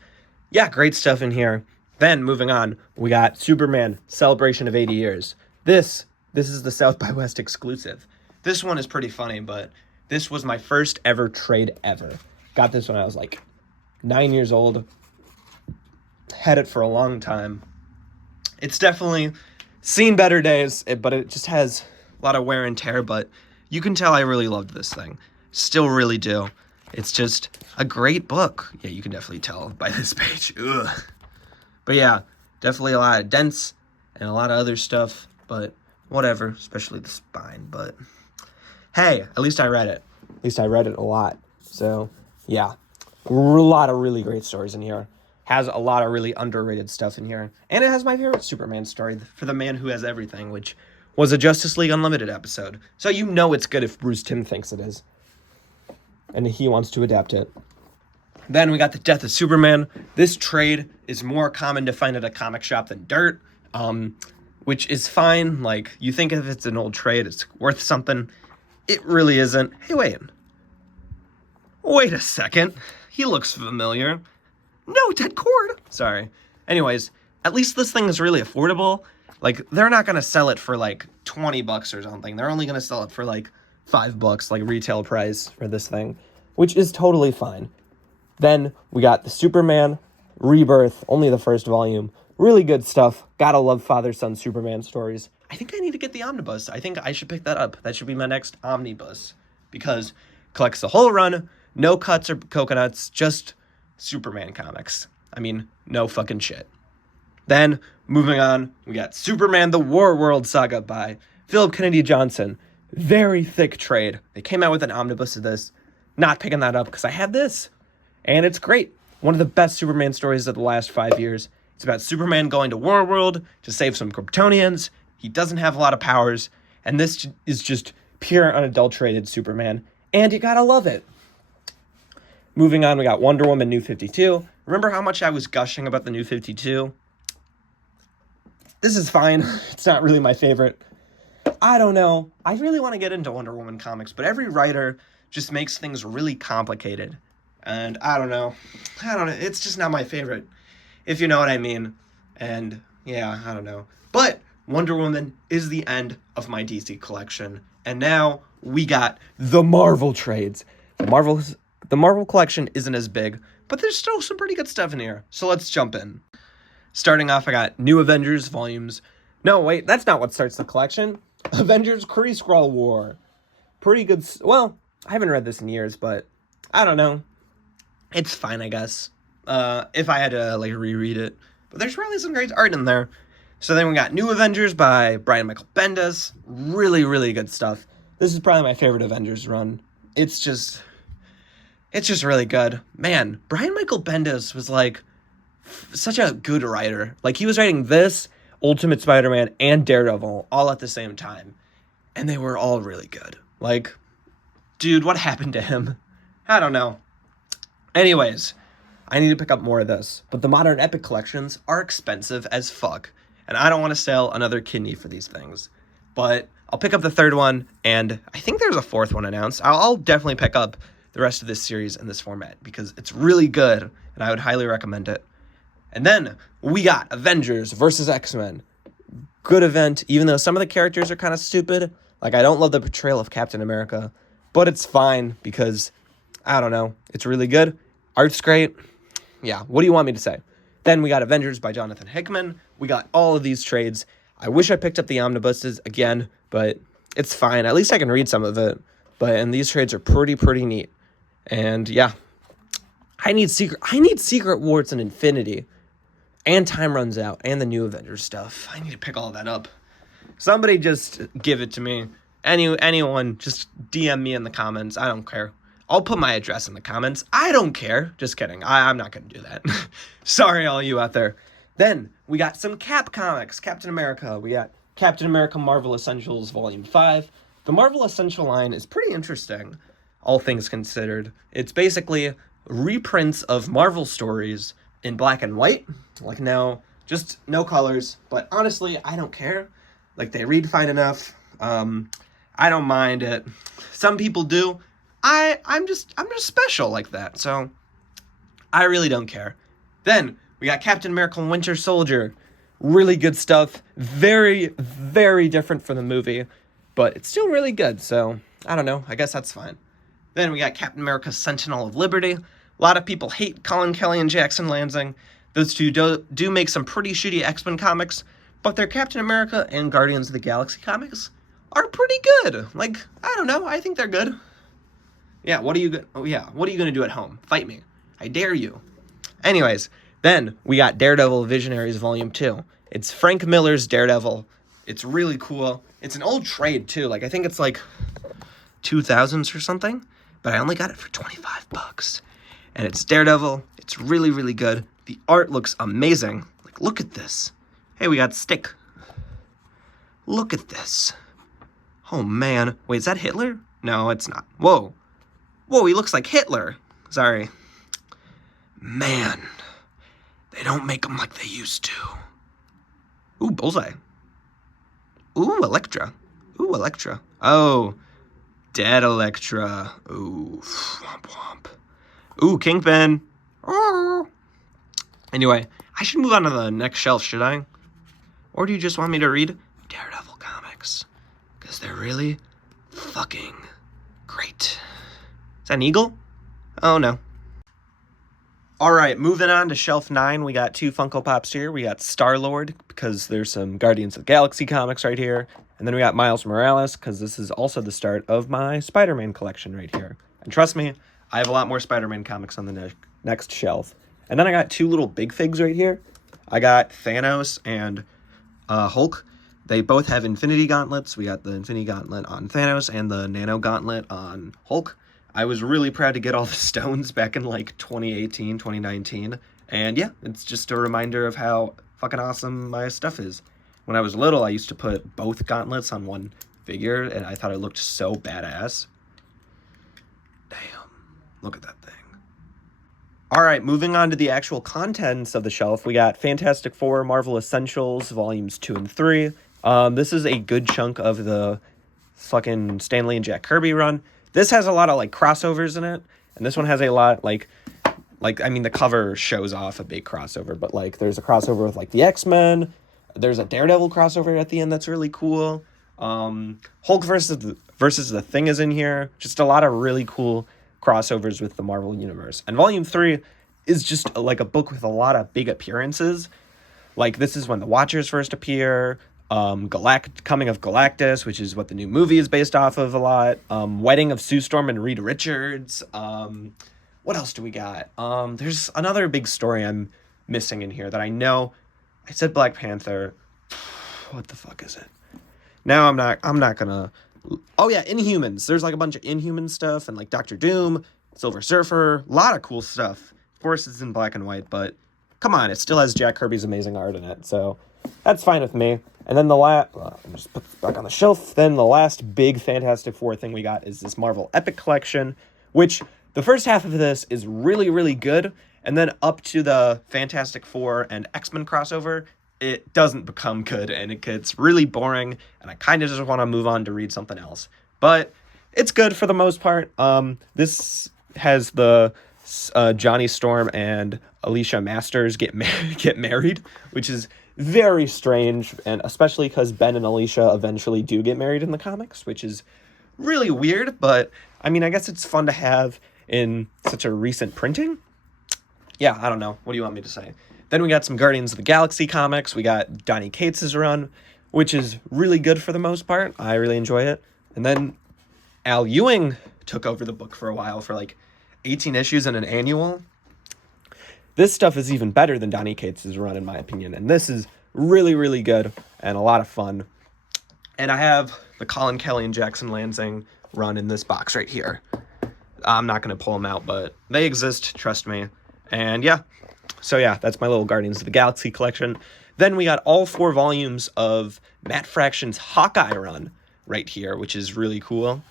Yeah, great stuff in here. Then, moving on, we got Superman Celebration of 80 Years. This is the South by West exclusive. This one is pretty funny, but this was my first ever trade ever. Got this when I was like 9 years old. Had it for a long time. It's definitely seen better days, but it just has a lot of wear and tear, but you can tell I really loved this thing. Still really do. It's just a great book. Yeah, you can definitely tell by this page. Ugh. But yeah, definitely a lot of dents and a lot of other stuff, but whatever, especially the spine. But hey, at least I read it. At least I read it a lot. So yeah, a lot of really great stories in here. Has a lot of really underrated stuff in here. And it has my favorite Superman story, For the Man Who Has Everything, which was a Justice League Unlimited episode. So you know it's good if Bruce Timm thinks it is. And he wants to adapt it. Then we got the Death of Superman. This trade is more common to find at a comic shop than dirt, which is fine. Like, you think if it's an old trade, it's worth something. It really isn't. Hey, wait a second. He looks familiar. No, dead cord. Sorry. Anyways, at least this thing is really affordable. Like, they're not going to sell it for, like, $20 or something. They're only going to sell it for, like, $5, like, retail price for this thing, which is totally fine. Then we got the Superman Rebirth, only the first volume. Really good stuff. Gotta love father-son Superman stories. I think I need to get the omnibus. I think I should pick that up. That should be my next omnibus, because collects the whole run, no cuts or coconuts, just Superman comics. I mean, no fucking shit. Then, moving on, we got Superman the War World Saga by Philip Kennedy Johnson. Very thick trade. They came out with an omnibus of this. Not picking that up because I had this. And it's great. One of the best Superman stories of the last 5 years. It's about Superman going to War World to save some Kryptonians. He doesn't have a lot of powers. And this is just pure unadulterated Superman. And you gotta love it. Moving on, we got Wonder Woman New 52. Remember how much I was gushing about the New 52? This is fine. It's not really my favorite. I don't know. I really want to get into Wonder Woman comics, but every writer just makes things really complicated. And I don't know. It's just not my favorite, if you know what I mean. And yeah, I don't know. But Wonder Woman is the end of my DC collection. And now we got the Marvel trades. The Marvel collection isn't as big, but there's still some pretty good stuff in here. So let's jump in. Starting off, I got New Avengers volumes. No, wait, that's not what starts the collection. Avengers Kree-Skrull War. Pretty good. Well, I haven't read this in years, but I don't know. It's fine, I guess. If I had to, like, reread it. But there's probably some great art in there. So then we got New Avengers by Brian Michael Bendis. Really, really good stuff. This is probably my favorite Avengers run. It's just really good. Man, Brian Michael Bendis was, like, such a good writer. Like, he was writing this, Ultimate Spider-Man, and Daredevil all at the same time. And they were all really good. Like, dude, what happened to him? I don't know. Anyways, I need to pick up more of this. But the Modern Epic collections are expensive as fuck. And I don't want to sell another kidney for these things. But I'll pick up the third one, and I think there's a fourth one announced. I'll definitely pick up the rest of this series in this format, because it's really good, and I would highly recommend it. And then we got Avengers versus X-Men. Good event, even though some of the characters are kind of stupid. Like, I don't love the portrayal of Captain America, but it's fine because, I don't know, it's really good. Art's great. Yeah, what do you want me to say? Then we got Avengers by Jonathan Hickman. We got all of these trades. I wish I picked up the omnibuses again, but it's fine. At least I can read some of it. And these trades are pretty neat. And yeah, I need Secret Wars and Infinity. And Time Runs Out, and the new Avengers stuff. I need to pick all that up. Somebody just give it to me. Anyone, just DM me in the comments. I don't care. I'll put my address in the comments. I don't care. Just kidding. I'm not going to do that. Sorry, all you out there. Then, we got some Cap comics. Captain America. We got Captain America Marvel Essentials Volume 5. The Marvel Essential line is pretty interesting, all things considered. It's basically reprints of Marvel stories in black and white. Like, no, just no colors. But honestly, I don't care. Like, they read fine enough. I don't mind it. Some people do. I'm just special like that. So I really don't care. Then we got Captain America Winter Soldier. Really good stuff. Very, very different from the movie, but it's still really good. So I don't know. I guess that's fine. Then we got Captain America Sentinel of Liberty. A lot of people hate Colin Kelly and Jackson Lansing. Those two do make some pretty shitty X-Men comics, but their Captain America and Guardians of the Galaxy comics are pretty good. Like, I don't know, I think they're good. Yeah, what are you gonna do at home? Fight me. I dare you. Anyways, then we got Daredevil Visionaries Volume 2. It's Frank Miller's Daredevil. It's really cool. It's an old trade too. Like, I think it's like 2000s or something, but I only got it for $25. And it's Daredevil. It's really, really good. The art looks amazing. Like, look at this. Hey, we got Stick. Look at this. Oh, man. Wait, is that Hitler? No, it's not. Whoa. Whoa, he looks like Hitler. Sorry. Man. They don't make them like they used to. Ooh, Bullseye. Ooh, Elektra. Ooh, Elektra. Oh, dead Elektra. Ooh, womp womp. Ooh, Kingpin. Oh. Anyway, I should move on to the next shelf, should I? Or do you just want me to read Daredevil comics? Because they're really fucking great. Is that an eagle? Oh, no. Alright, moving on to shelf 9, we got 2 Funko Pops here. We got Star-Lord, because there's some Guardians of the Galaxy comics right here. And then we got Miles Morales, because this is also the start of my Spider-Man collection right here. And trust me, I have a lot more Spider-Man comics on the next shelf. And then I got 2 little big figs right here. I got Thanos and Hulk. They both have Infinity Gauntlets. We got the Infinity Gauntlet on Thanos and the Nano Gauntlet on Hulk. I was really proud to get all the stones back in like 2018, 2019. And yeah, it's just a reminder of how fucking awesome my stuff is. When I was little, I used to put both gauntlets on one figure, and I thought it looked so badass. Damn, look at that thing. All right, moving on to the actual contents of the shelf, we got Fantastic Four Marvel Essentials Volumes 2 and 3. This is a good chunk of the fucking Stan Lee and Jack Kirby run. This has a lot of, like, crossovers in it, and this one has a lot, I mean, the cover shows off a big crossover, but, like, there's a crossover with, like, the X-Men. There's a Daredevil crossover at the end that's really cool. Hulk versus the Thing is in here. Just a lot of really cool crossovers with the Marvel Universe. And Volume 3 is just, like, a book with a lot of big appearances. Like, this is when the Watchers first appear. Coming of Galactus, which is what the new movie is based off of a lot. Wedding of Sue Storm and Reed Richards. What else do we got? There's another big story I'm missing in here that I know. I said Black Panther. What the fuck is it? Now I'm not gonna. Oh yeah, Inhumans. There's like a bunch of Inhuman stuff and like Doctor Doom, Silver Surfer, a lot of cool stuff. Of course, it's in black and white, but come on, it still has Jack Kirby's amazing art in it, so that's fine with me. And then just put this back on the shelf. Then the last big Fantastic Four thing we got is this Marvel Epic Collection, which the first half of this is really, really good. And then up to the Fantastic Four and X-Men crossover, it doesn't become good and it gets really boring. And I kind of just want to move on to read something else. But it's good for the most part. This has the Johnny Storm and Alicia Masters get married, which is very strange, and especially because Ben and Alicia eventually do get married in the comics, which is really weird, but I mean, I guess it's fun to have in such a recent printing. Yeah, I don't know. What do you want me to say? Then we got some Guardians of the Galaxy comics. We got Donny Cates' run, which is really good for the most part. I really enjoy it. And then Al Ewing took over the book for a while for like 18 issues and an annual. This stuff is even better than Donny Cates' run, in my opinion. And this is really, really good and a lot of fun. And I have the Colin Kelly and Jackson Lansing run in this box right here. I'm not going to pull them out, but they exist, trust me. And yeah, so yeah, that's my little Guardians of the Galaxy collection. Then we got all 4 volumes of Matt Fraction's Hawkeye run right here, which is really cool.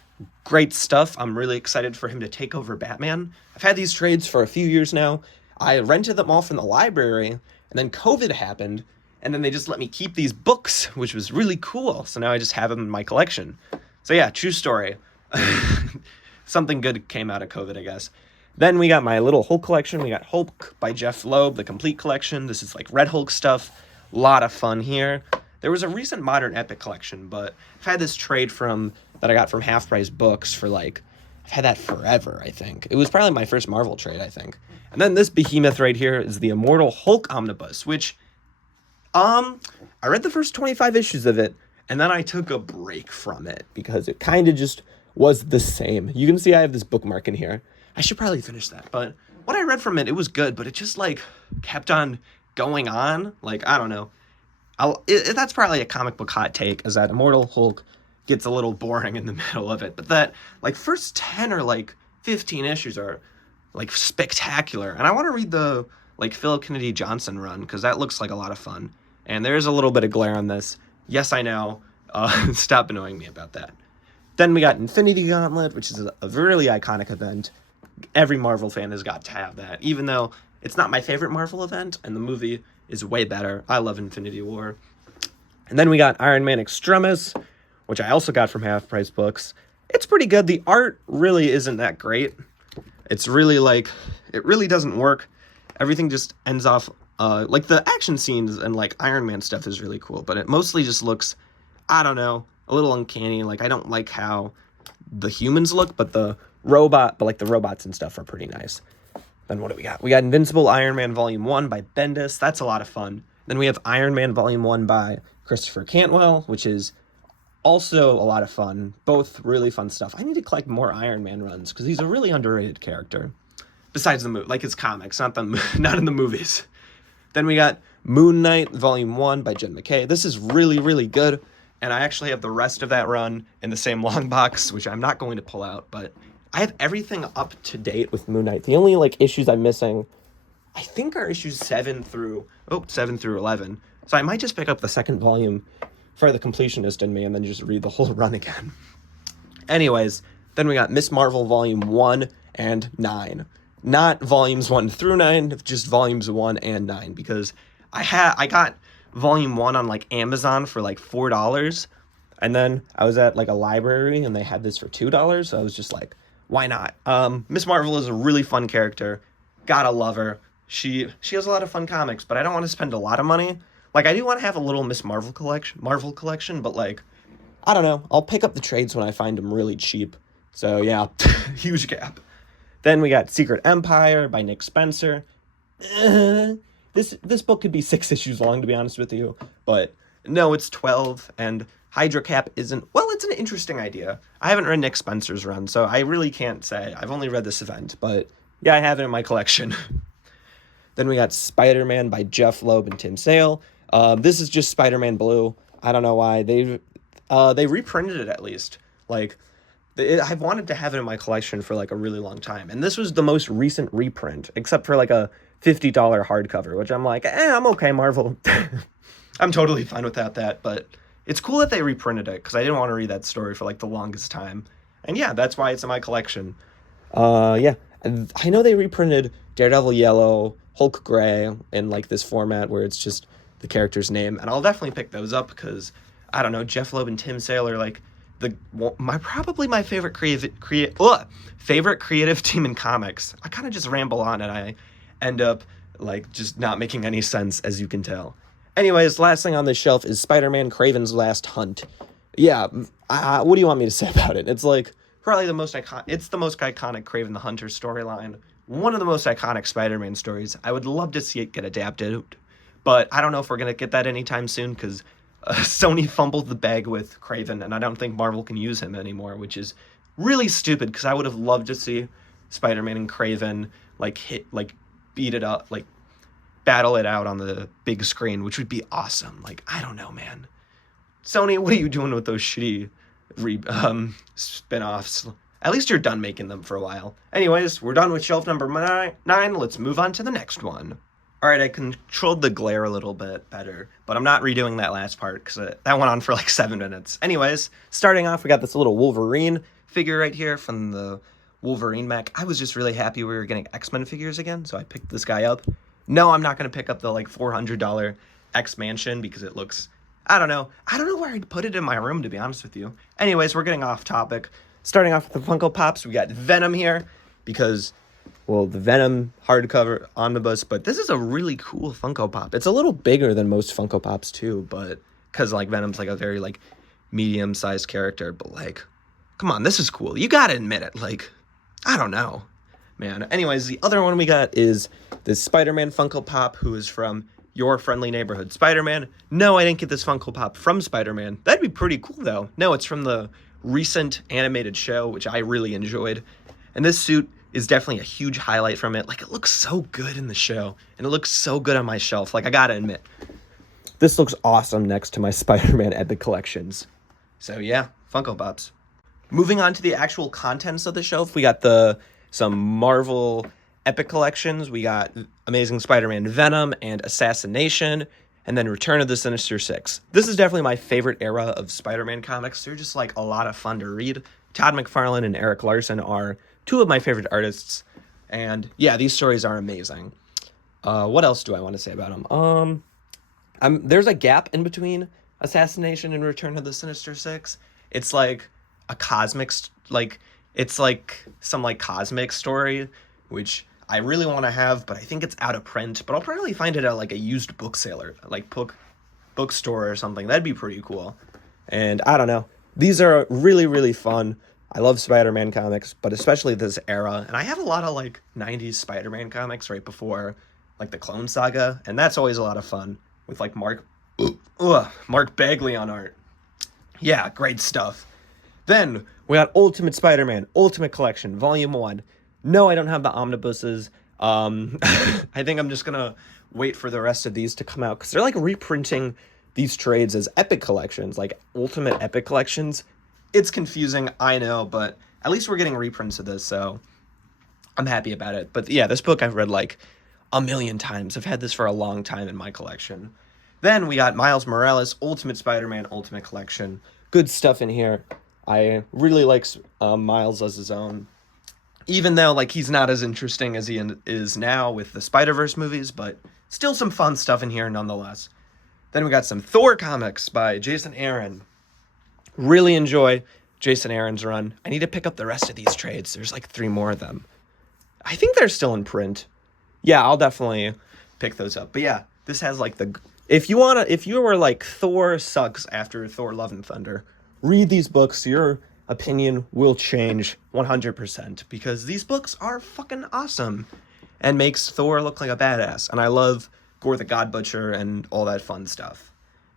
Great stuff. I'm really excited for him to take over Batman. I've had these trades for a few years now. I rented them all from the library, and then COVID happened, and then they just let me keep these books, which was really cool. So now I just have them in my collection. So yeah, true story. Something good came out of COVID, I guess. Then we got my little Hulk collection. We got Hulk by Jeff Loeb, the complete collection. This is like Red Hulk stuff. A lot of fun here. There was a recent Modern Epic collection, but I've had this trade that I got from Half Price Books for like, I've had that forever, I think. It was probably my first Marvel trade, I think. And then this behemoth right here is the Immortal Hulk Omnibus, which, I read the first 25 issues of it, and then I took a break from it because it kind of just was the same. You can see I have this bookmark in here. I should probably finish that, but what I read from it, it was good, but it just like kept on going on. Like, I don't know. That's probably a comic book hot take, is that Immortal Hulk gets a little boring in the middle of it, but that like first 10 or like 15 issues are like spectacular. And I want to read the like Philip Kennedy Johnson run, because that looks like a lot of fun. And there's a little bit of glare on this. Yes, I know. Stop annoying me about that. Then we got Infinity Gauntlet, which is a really iconic event. Every Marvel fan has got to have that, even though it's not my favorite Marvel event, and the movie is way better. I love Infinity War. And then we got Iron Man Extremis, which I also got from Half Price Books. It's pretty good. The art really isn't that great. It's really like, it really doesn't work. Everything just ends off, like the action scenes and like Iron Man stuff is really cool, but it mostly just looks, I don't know, a little uncanny. Like, I don't like how the humans look, but the robots and stuff are pretty nice. Then what do we got? We got Invincible Iron Man Volume 1 by Bendis. That's a lot of fun. Then we have Iron Man Volume 1 by Christopher Cantwell, which is also a lot of fun. Both really fun stuff. I need to collect more Iron Man runs, because he's a really underrated character. Besides the movie, like his comics, not in the movies. Then we got Moon Knight Volume 1 by Jen McKay. This is really, really good. And I actually have the rest of that run in the same long box, which I'm not going to pull out, but I have everything up to date with Moon Knight. The only like issues I'm missing, I think, are issues 7 through 11. So I might just pick up the second volume for the completionist in me and then just read the whole run again. Anyways, then we got Miss Marvel Volume 1 and 9. Not volumes 1 through 9, just volumes 1 and 9, because I got volume 1 on like Amazon for like $4, and then I was at like a library and they had this for $2, so I was just like, why not? Miss Marvel is a really fun character. Gotta love her. She has a lot of fun comics, but I don't want to spend a lot of money. Like, I do want to have a little Miss Marvel collection, but like, I don't know. I'll pick up the trades when I find them really cheap. So yeah, huge gap. Then we got Secret Empire by Nick Spencer. This book could be 6 issues long, to be honest with you, but no, it's 12, and Hydra Cap isn't, well, it's an interesting idea. I haven't read Nick Spencer's run, so I really can't say. I've only read this event, but yeah, I have it in my collection. Then we got Spider-Man by Jeff Loeb and Tim Sale. This is just Spider-Man Blue. I don't know why. They reprinted it, at least. Like, I've wanted to have it in my collection for like a really long time, and this was the most recent reprint, except for like a $50 hardcover, which I'm like, I'm okay, Marvel. I'm totally fine without that, but it's cool that they reprinted it, because I didn't want to read that story for like the longest time. And yeah, that's why it's in my collection. Yeah, I know they reprinted Daredevil Yellow, Hulk Gray in like this format where it's just the character's name, and I'll definitely pick those up, because I don't know, Jeff Loeb and Tim Sale are like probably my favorite favorite creative team in comics. I kind of just ramble on and I end up like just not making any sense, as you can tell. Anyways, last thing on this shelf is Spider-Man: Kraven's Last Hunt. Yeah, what do you want me to say about it? It's like probably the most iconic. It's the most iconic Kraven the Hunter storyline. One of the most iconic Spider-Man stories. I would love to see it get adapted, but I don't know if we're gonna get that anytime soon because Sony fumbled the bag with Kraven, and I don't think Marvel can use him anymore, which is really stupid because I would have loved to see Spider-Man and Kraven beat it up, like battle it out on the big screen, which would be awesome. Like, I don't know, man. Sony, what are you doing with those shitty spin-offs? At least you're done making them for a while. Anyways, we're done with shelf number 9. Let's move on to the next one. All right, I controlled the glare a little bit better, but I'm not redoing that last part because that went on for like 7 minutes. Anyways, starting off, we got this little Wolverine figure right here from the Wolverine mech. I was just really happy we were getting X-Men figures again, so I picked this guy up. No, I'm not going to pick up the like $400 X-Mansion because it looks, I don't know where I'd put it in my room, to be honest with you. Anyways, we're getting off topic. Starting off with the Funko Pops, we got Venom here because, well, the Venom hardcover omnibus, but this is a really cool Funko Pop. It's a little bigger than most Funko Pops too, but because like Venom's like a very like medium-sized character, but like, come on, this is cool. You gotta admit it. Like, I don't know, man. Anyways, the other one we got is this Spider-Man Funko Pop, who is from Your Friendly Neighborhood Spider-Man. No, I didn't get this Funko Pop from Spider-Man. That'd be pretty cool though. No, it's from the recent animated show, which I really enjoyed. And this suit is definitely a huge highlight from it. Like, it looks so good in the show, and it looks so good on my shelf. Like, I gotta admit, this looks awesome next to my Spider-Man Epic collections. So yeah, Funko Pops. Moving on to the actual contents of the shelf, we got some Marvel Epic collections. We got Amazing Spider-Man Venom and Assassination, and then Return of the Sinister Six. This is definitely my favorite era of Spider-Man comics. They're just like a lot of fun to read. Todd McFarlane and Eric Larson are two of my favorite artists, and yeah, these stories are amazing. What else do I want to say about them? There's a gap in between Assassination and Return of the Sinister Six. It's like a cosmic, it's like some like cosmic story, which I really want to have, but I think it's out of print. But I'll probably find it at like a used book sale, like bookstore or something. That'd be pretty cool. And I don't know. These are really, really fun. I love Spider-Man comics, but especially this era. And I have a lot of like 90s Spider-Man comics right before like the Clone Saga, and that's always a lot of fun with like Mark Bagley on art. Yeah, great stuff. Then we got Ultimate Spider-Man Ultimate Collection Volume 1. No, I don't have the omnibuses. I think I'm just gonna wait for the rest of these to come out because they're like reprinting these trades as epic collections, like Ultimate Epic Collections. It's confusing, I know, but at least we're getting reprints of this, so I'm happy about it. But yeah, this book I've read like a million times. I've had this for a long time in my collection. Then we got Miles Morales Ultimate Spider-Man Ultimate Collection. Good stuff in here. I really like Miles as his own. Even though, like, he's not as interesting as he is now with the Spider-Verse movies, but still some fun stuff in here nonetheless. Then we got some Thor comics by Jason Aaron. Really enjoy Jason Aaron's run. I need to pick up the rest of these trades. There's like 3 more of them. I think they're still in print. Yeah, I'll definitely pick those up. But yeah, this has like if you were like Thor sucks after Thor Love and Thunder, read these books. Your opinion will change 100% because these books are fucking awesome and makes Thor look like a badass. And I love Gore the God Butcher and all that fun stuff.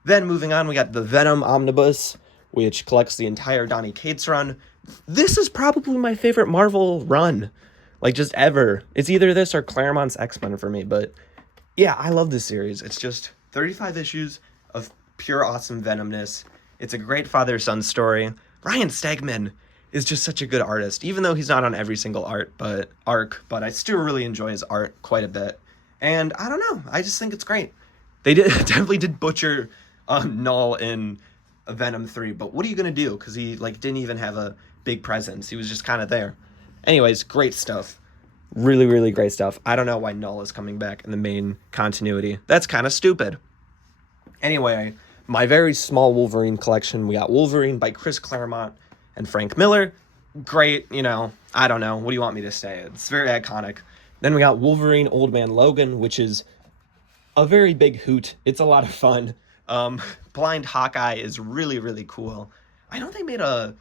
Then moving on, we got the Venom Omnibus, which collects the entire Donny Cates run. This is probably my favorite Marvel run, like just ever. It's either this or Claremont's X-Men for me, but yeah, I love this series. It's just 35 issues of pure awesome Venomness. It's a great father-son story. Ryan Stegman is just such a good artist, even though he's not on every single arc, but I still really enjoy his art quite a bit. And I don't know, I just think it's great. They definitely did butcher Null in Venom 3, but what are you gonna do? Because he like didn't even have a big presence. He was just kind of there. Anyways, great stuff. Really, really great stuff. I don't know why Null is coming back in the main continuity. That's kind of stupid. Anyway, my very small Wolverine collection. We got Wolverine by Chris Claremont and Frank Miller. Great, I don't know. What do you want me to say? It's very iconic. Then we got Wolverine Old Man Logan, which is a very big hoot. It's a lot of fun. Blind Hawkeye is really, really cool. I know they made a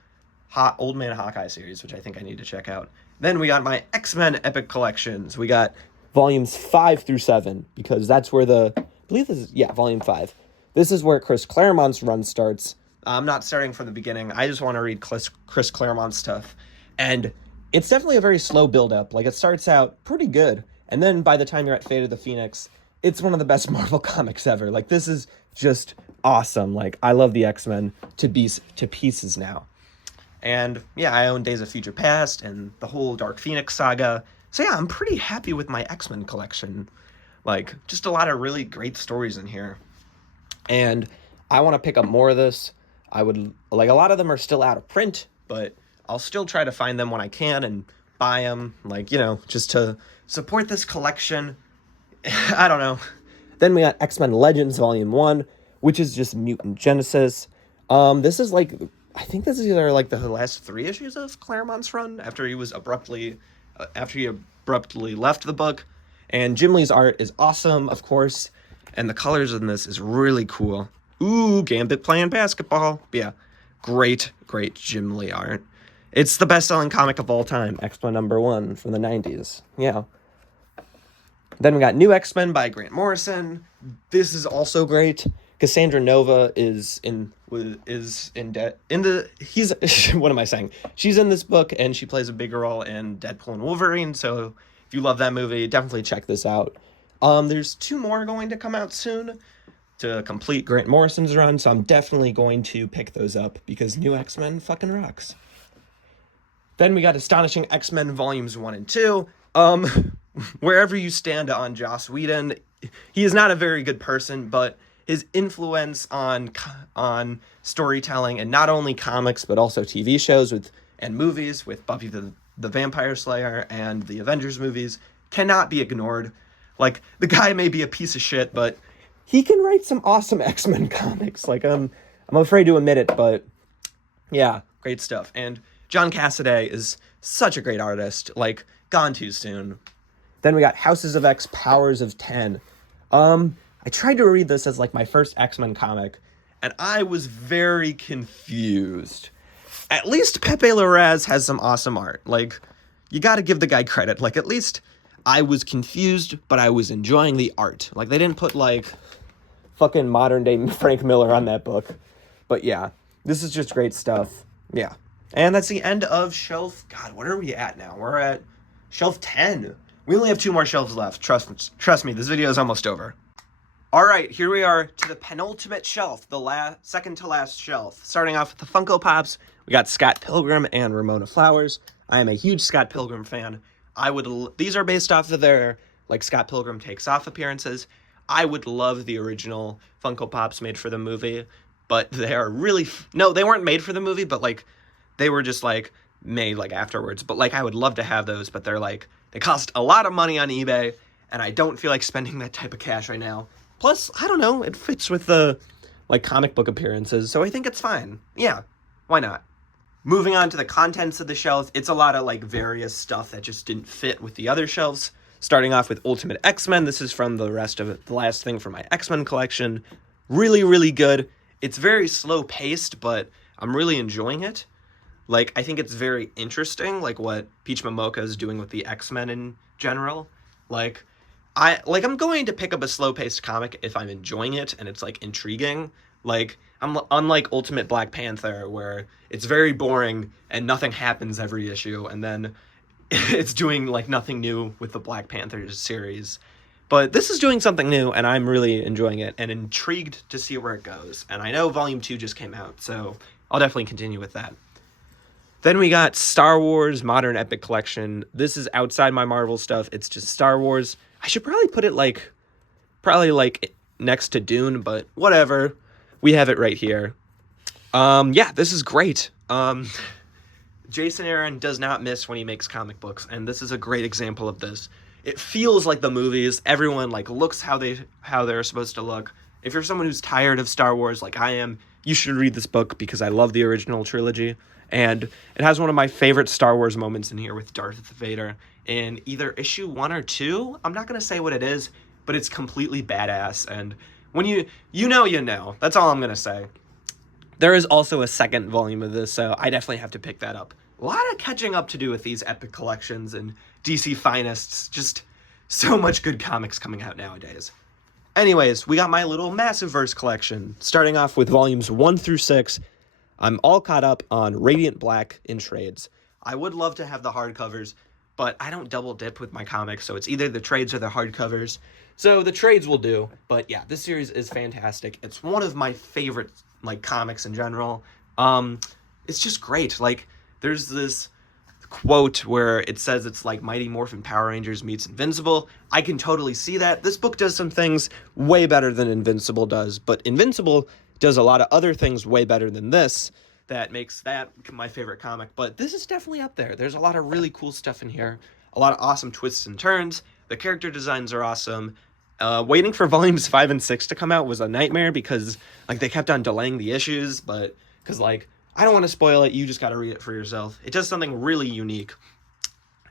Old Man Hawkeye series, which I think I need to check out. Then we got my X-Men Epic Collections. We got volumes 5 through 7, because that's where volume 5. This is where Chris Claremont's run starts. I'm not starting from the beginning. I just want to read Chris Claremont's stuff. And it's definitely a very slow build-up. Like, it starts out pretty good, and then by the time you're at Fate of the Phoenix, it's one of the best Marvel comics ever. Like, this is just awesome. Like, I love the X-Men to pieces now. And yeah, I own Days of Future Past and the whole Dark Phoenix saga. So yeah, I'm pretty happy with my X-Men collection. Like, just a lot of really great stories in here. And I want to pick up more of this. A lot of them are still out of print, but I'll still try to find them when I can and buy them, just to support this collection. I don't know. Then we got X-Men Legends Volume 1, which is just Mutant Genesis. This is I think this is either the last 3 issues of Claremont's run after he abruptly left the book. And Jim Lee's art is awesome, of course, and the colors in this is really cool. Ooh, Gambit playing basketball. Yeah, great Jim Lee art. It's the best-selling comic of all time, X-Men #1 from the 90s. Yeah. Then we got New X-Men by Grant Morrison. This is also great. Cassandra Nova is what am I saying? She's in this book, and she plays a big role in Deadpool and Wolverine, so if you love that movie, definitely check this out. There's 2 more going to come out soon to complete Grant Morrison's run, so I'm definitely going to pick those up, because New X-Men fucking rocks. Then we got Astonishing X-Men Volumes 1 and 2. Wherever you stand on Joss Whedon, he is not a very good person, but his influence on storytelling, and not only comics but also TV shows and movies with Buffy the Vampire Slayer and the Avengers movies, cannot be ignored. Like, the guy may be a piece of shit, but he can write some awesome X-Men comics. Like, I'm afraid to admit it, but yeah, great stuff. And John Cassaday is such a great artist. Like, gone too soon. Then we got Houses of X, Powers of 10. I tried to read this as my first X-Men comic, and I was very confused. At least Pepe Larraz has some awesome art. Like, you gotta give the guy credit. Like, at least I was confused, but I was enjoying the art. Like, they didn't put fucking modern day Frank Miller on that book. But yeah, this is just great stuff. Yeah. And that's the end of shelf. God, what are we at now? We're at shelf 10. We only have 2 more shelves left. Trust me, this video is almost over. All right, here we are to the penultimate shelf, the second to last shelf. Starting off with the Funko Pops, we got Scott Pilgrim and Ramona Flowers. I am a huge Scott Pilgrim fan. These are based off of their Scott Pilgrim Takes Off appearances. I would love the original Funko Pops made for the movie, but they are really no, they weren't made for the movie, but they were just made afterwards. But I would love to have those, but they're they cost a lot of money on eBay, and I don't feel like spending that type of cash right now. Plus, I don't know, it fits with the comic book appearances, so I think it's fine. Yeah, why not? Moving on to the contents of the shelf, it's a lot of various stuff that just didn't fit with the other shelves. Starting off with Ultimate X-Men. This is from the last thing from my X-Men collection. Really, really good. It's very slow paced, but I'm really enjoying it. I think it's very interesting, what Peach Momoko is doing with the X-Men in general. I'm going to pick up a slow-paced comic if I'm enjoying it and it's intriguing. I'm unlike Ultimate Black Panther, where it's very boring and nothing happens every issue, and then it's doing nothing new with the Black Panther series. But this is doing something new, and I'm really enjoying it and intrigued to see where it goes. And I know Volume 2 just came out, so I'll definitely continue with that. Then we got Star Wars Modern Epic Collection. This is outside my Marvel stuff. It's just Star Wars. I should probably put it next to Dune, but whatever. We have it right here. Yeah, this is great. Jason Aaron does not miss when he makes comic books, and this is a great example of this. It feels like the movies. Everyone looks how they're supposed to look. If you're someone who's tired of Star Wars like I am, you should read this book because I love the original trilogy. And it has one of my favorite Star Wars moments in here with Darth Vader in either issue 1 or 2. I'm not going to say what it is, but it's completely badass. And when you know. That's all I'm going to say. There is also a second volume of this, so I definitely have to pick that up. A lot of catching up to do with these epic collections and DC Finest's. Just so much good comics coming out nowadays. Anyways, we got my little Massiverse collection, starting off with volumes 1 through 6. I'm all caught up on Radiant Black in trades. I would love to have the hardcovers, but I don't double dip with my comics, so it's either the trades or the hardcovers. So the trades will do, but yeah, this series is fantastic. It's one of my favorite, comics in general. It's just great. There's this quote where it says it's like Mighty Morphin Power Rangers meets Invincible. I can totally see that. This book does some things way better than Invincible does, but Invincible does a lot of other things way better than this that makes that my favorite comic. But this is definitely up there. There's a lot of really cool stuff in here, a lot of awesome twists and turns. The character designs are awesome. Waiting for volumes 5 and 6 to come out was a nightmare because they kept on delaying the issues, but because I don't want to spoil it, you just got to read it for yourself. It does something really unique.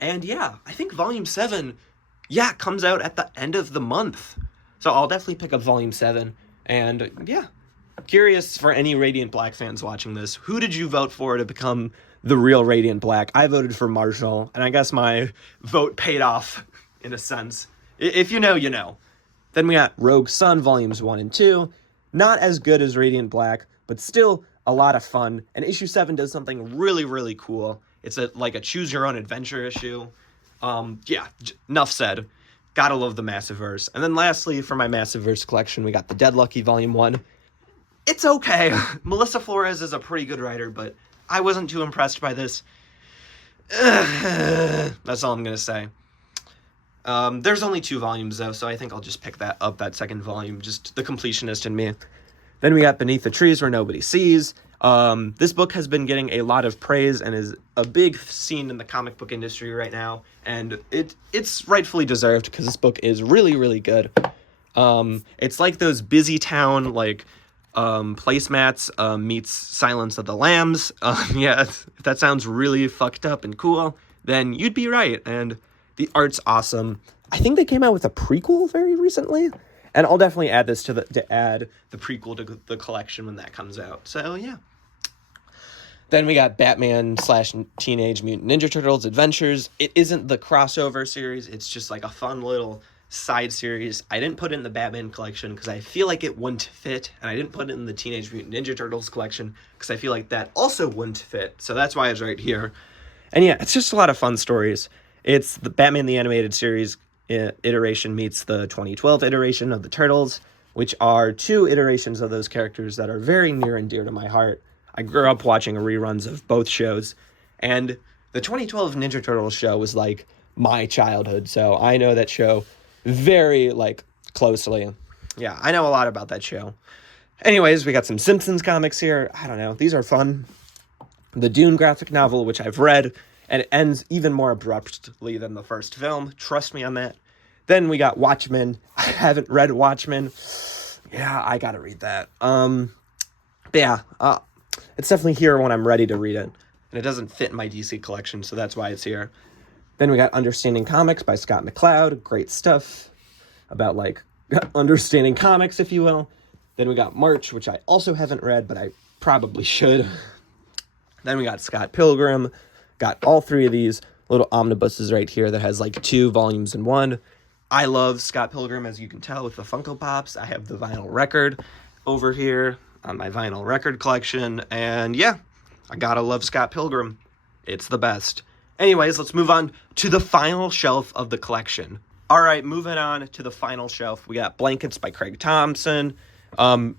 And yeah, I think volume 7 comes out at the end of the month. So I'll definitely pick up volume 7. And yeah, curious for any Radiant Black fans watching this, who did you vote for to become the real Radiant Black? I voted for Marshall, and I guess my vote paid off in a sense. If you know, you know. Then we got Rogue Sun volumes 1 and 2. Not as good as Radiant Black, but still a lot of fun. And issue 7 does something really, really cool. It's a choose your own adventure issue. Enough said. Gotta love the Massiverse. And then lastly, for my Massiverse collection, we got the Dead Lucky volume 1. It's okay. Melissa Flores is a pretty good writer, but I wasn't too impressed by this. That's all I'm gonna say. There's only 2 volumes though, so I think I'll just pick that second volume, just the completionist in me. Then we got Beneath the Trees Where Nobody Sees. This book has been getting a lot of praise and is a big scene in the comic book industry right now, and it's rightfully deserved because this book is really, really good. It's like those busy town placemats meets Silence of the Lambs. If that sounds really fucked up and cool, then you'd be right. And the art's awesome. I think they came out with a prequel very recently, and I'll definitely add this to add the prequel to the collection when that comes out. So yeah. Then we got Batman/Teenage Mutant Ninja Turtles Adventures. It isn't the crossover series. It's just a fun little side series. I didn't put it in the Batman collection because I feel like it wouldn't fit, and I didn't put it in the Teenage Mutant Ninja Turtles collection because I feel like that also wouldn't fit. So that's why it's right here. And yeah, it's just a lot of fun stories. It's the Batman the Animated Series iteration meets the 2012 iteration of the Turtles, which are 2 iterations of those characters that are very near and dear to my heart. I grew up watching reruns of both shows, and the 2012 Ninja Turtles show was my childhood, so I know that show very closely. Yeah, I know a lot about that show. Anyways, we got some Simpsons comics here. I don't know, these are fun. The Dune graphic novel, which I've read, and it ends even more abruptly than the first film. Trust me on that. Then we got Watchmen. I haven't read Watchmen. Yeah, I gotta read that. It's definitely here when I'm ready to read it. And it doesn't fit in my DC collection, so that's why it's here. Then we got Understanding Comics by Scott McCloud. Great stuff about, understanding comics, if you will. Then we got March, which I also haven't read, but I probably should. Then we got Scott Pilgrim. Got all 3 of these little omnibuses right here that has 2 volumes in one. I love Scott Pilgrim, as you can tell with the Funko Pops. I have the vinyl record over here on my vinyl record collection. And yeah, I gotta love Scott Pilgrim. It's the best. Anyways, let's move on to the final shelf of the collection. All right, moving on to the final shelf. We got Blankets by Craig Thompson.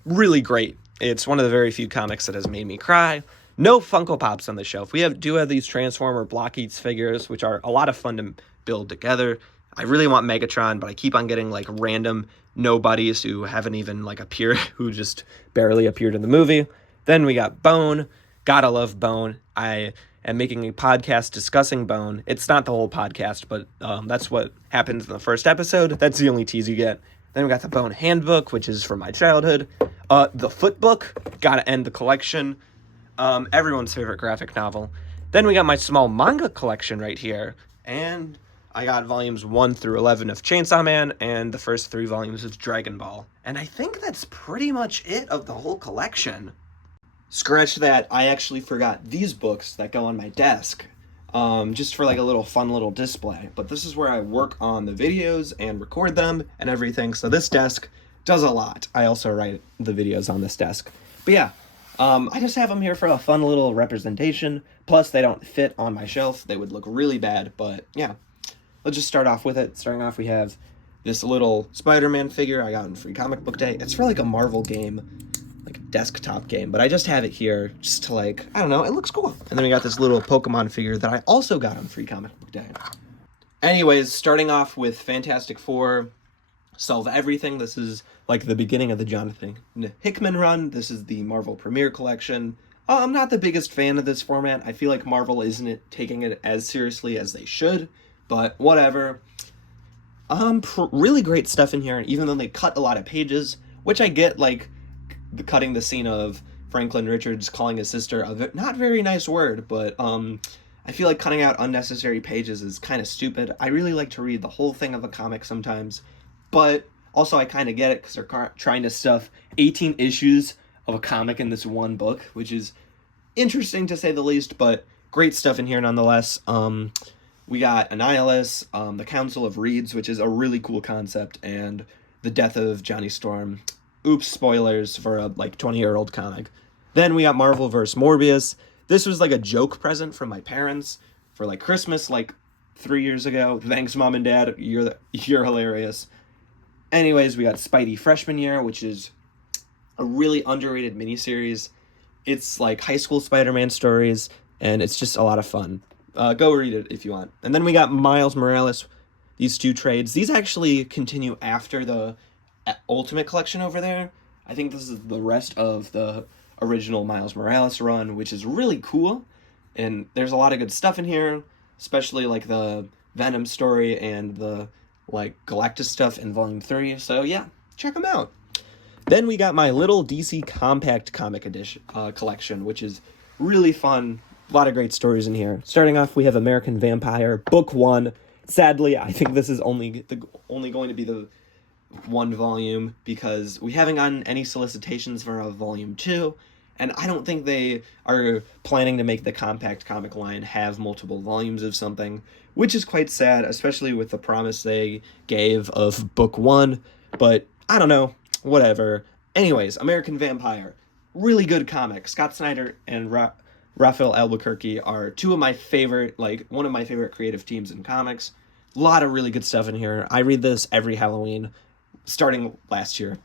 Really great. It's one of the very few comics that has made me cry. No Funko Pops on the shelf. We do have these Transformer Block Eats figures, which are a lot of fun to build together. I really want Megatron, but I keep on getting random nobodies who haven't even appeared, who just barely appeared in the movie. Then we got Bone. Gotta love Bone. I am making a podcast discussing Bone. It's not the whole podcast, but that's what happens in the first episode. That's the only tease you get. Then we got the Bone Handbook, which is from my childhood. The Foot Book, gotta end the collection. Everyone's favorite graphic novel. Then we got my small manga collection right here, and I got volumes 1 through 11 of Chainsaw Man and the first 3 volumes of Dragon Ball. And I think that's pretty much it of the whole collection. Scratch that, I actually forgot these books that go on my desk, just for like a little fun little display. But this is where I work on the videos and record them and everything, so this desk does a lot. I also write the videos on this desk. But yeah, I just have them here for a fun little representation. Plus, they don't fit on my shelf. They would look really bad, but yeah. Let's just start off with it. Starting off, we have this little Spider-Man figure I got on Free Comic Book Day. It's for like a Marvel game, like a desktop game, but I just have it here just to like, I don't know, it looks cool. And then we got this little Pokemon figure that I also got on Free Comic Book Day. Anyways, starting off with Fantastic Four, Solve Everything. This is like the beginning of the Jonathan Hickman run. This is the Marvel Premiere Collection. I'm not the biggest fan of this format. I feel like Marvel isn't taking it as seriously as they should, but whatever. Really great stuff in here, even though they cut a lot of pages, which I get, like, cutting the scene of Franklin Richards calling his sister a not very nice word, but, I feel like cutting out unnecessary pages is kind of stupid. I really like to read the whole thing of a comic sometimes, but also I kind of get it because they're trying to stuff 18 issues of a comic in this one book, which is interesting to say the least, but great stuff in here nonetheless. We got Annihilus, the Council of Reeds, which is a really cool concept, and the death of Johnny Storm. Oops, spoilers for a, like, 20-year-old comic. Then we got Marvel vs. Morbius. This was, like, a joke present from my parents for, like, Christmas, like, 3 years ago. Thanks, Mom and Dad. You're hilarious. Anyways, we got Spidey Freshman Year, which is a really underrated miniseries. It's, like, high school Spider-Man stories, and it's just a lot of fun. Go read it if you want. And then we got Miles Morales, these 2 trades. These actually continue after the Ultimate Collection over there. I think this is the rest of the original Miles Morales run, which is really cool. And there's a lot of good stuff in here, especially like the Venom story and the like Galactus stuff in Volume 3. So yeah, check them out. Then we got my little DC Compact Comic Edition collection, which is really fun. A lot of great stories in here. Starting off, we have American Vampire, Book 1. Sadly, I think this is only going to be the 1 volume because we haven't gotten any solicitations for a Volume 2, and I don't think they are planning to make the compact comic line have multiple volumes of something, which is quite sad, especially with the promise they gave of Book 1, but I don't know, whatever. Anyways, American Vampire, really good comic. Scott Snyder and Raphael Albuquerque are 2 of my favorite, like, one of my favorite creative teams in comics. A lot of really good stuff in here. I read this every Halloween, starting last year.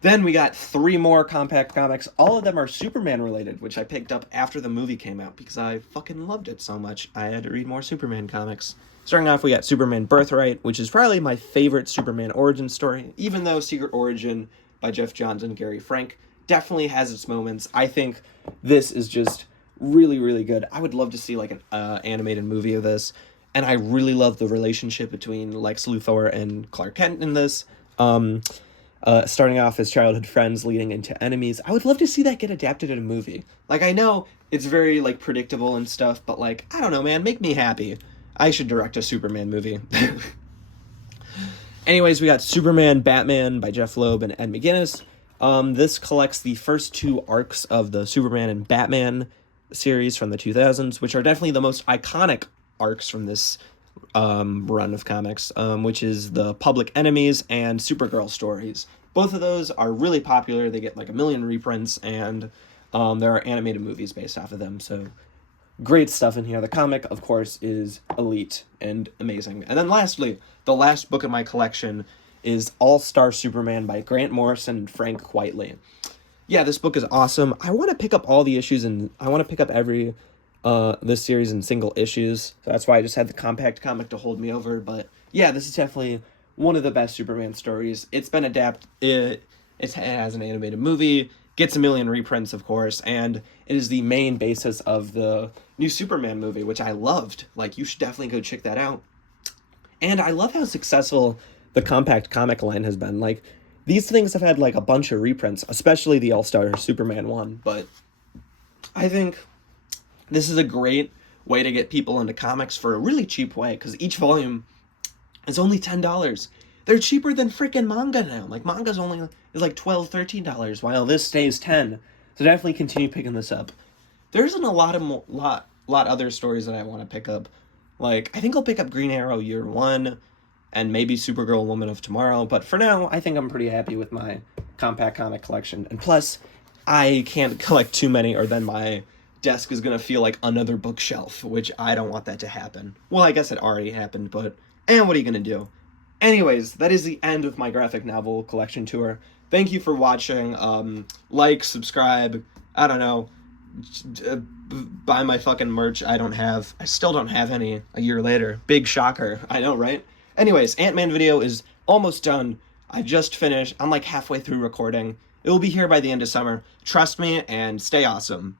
Then we got 3 more compact comics. All of them are Superman related, which I picked up after the movie came out because I fucking loved it so much. I had to read more Superman comics. Starting off, we got Superman Birthright, which is probably my favorite Superman origin story, even though Secret Origin by Jeff Johns and Gary Frank definitely has its moments. I think this is just really, really good. I would love to see like an animated movie of this, and I really love the relationship between Lex Luthor and Clark Kent in this. Starting off as childhood friends leading into enemies. I would love to see that get adapted in a movie. Like, I know it's very like predictable and stuff, but like, I don't know, man, make me happy. I should direct a Superman movie. Anyways, we got Superman Batman by Jeff Loeb and Ed McGuinness. This collects the first 2 arcs of the Superman and Batman series from the 2000s, which are definitely the most iconic arcs from this run of comics, which is the Public Enemies and Supergirl stories. Both of those are really popular. They get like 1 million reprints, and there are animated movies based off of them, so great stuff in here. The comic, of course, is elite and amazing. And then lastly, the last book in my collection is All-Star Superman by Grant Morrison and Frank Whiteley. Yeah, this book is awesome. I want to pick up all the issues, and I want to pick up every this series in single issues. So that's why I just had the compact comic to hold me over. But yeah, this is definitely one of the best Superman stories. It's been adapted. It has an animated movie, gets 1 million reprints, of course, and it is the main basis of the new Superman movie, which I loved. Like, you should definitely go check that out. And I love how successful the compact comic line has been. Like, these things have had like a bunch of reprints, especially the All-Star Superman one, but I think this is a great way to get people into comics for a really cheap way, because each volume is only $10. They're cheaper than freaking manga now. Like, manga's only is like $12, $13, while this stays 10. So definitely continue picking this up. There isn't a lot other stories that I want to pick up. Like, I think I'll pick up Green Arrow Year 1 and maybe Supergirl Woman of Tomorrow, but for now, I think I'm pretty happy with my compact comic collection. And plus, I can't collect too many, or then my desk is gonna feel like another bookshelf, which I don't want that to happen. Well, I guess it already happened, but what are you gonna do? Anyways, that is the end of my graphic novel collection tour. Thank you for watching. Like, subscribe, I don't know, buy my fucking merch. I still don't have any a year later. Big shocker. I know, right? Anyways, Ant-Man video is almost done. I just finished. I'm like halfway through recording. It will be here by the end of summer. Trust me, and stay awesome.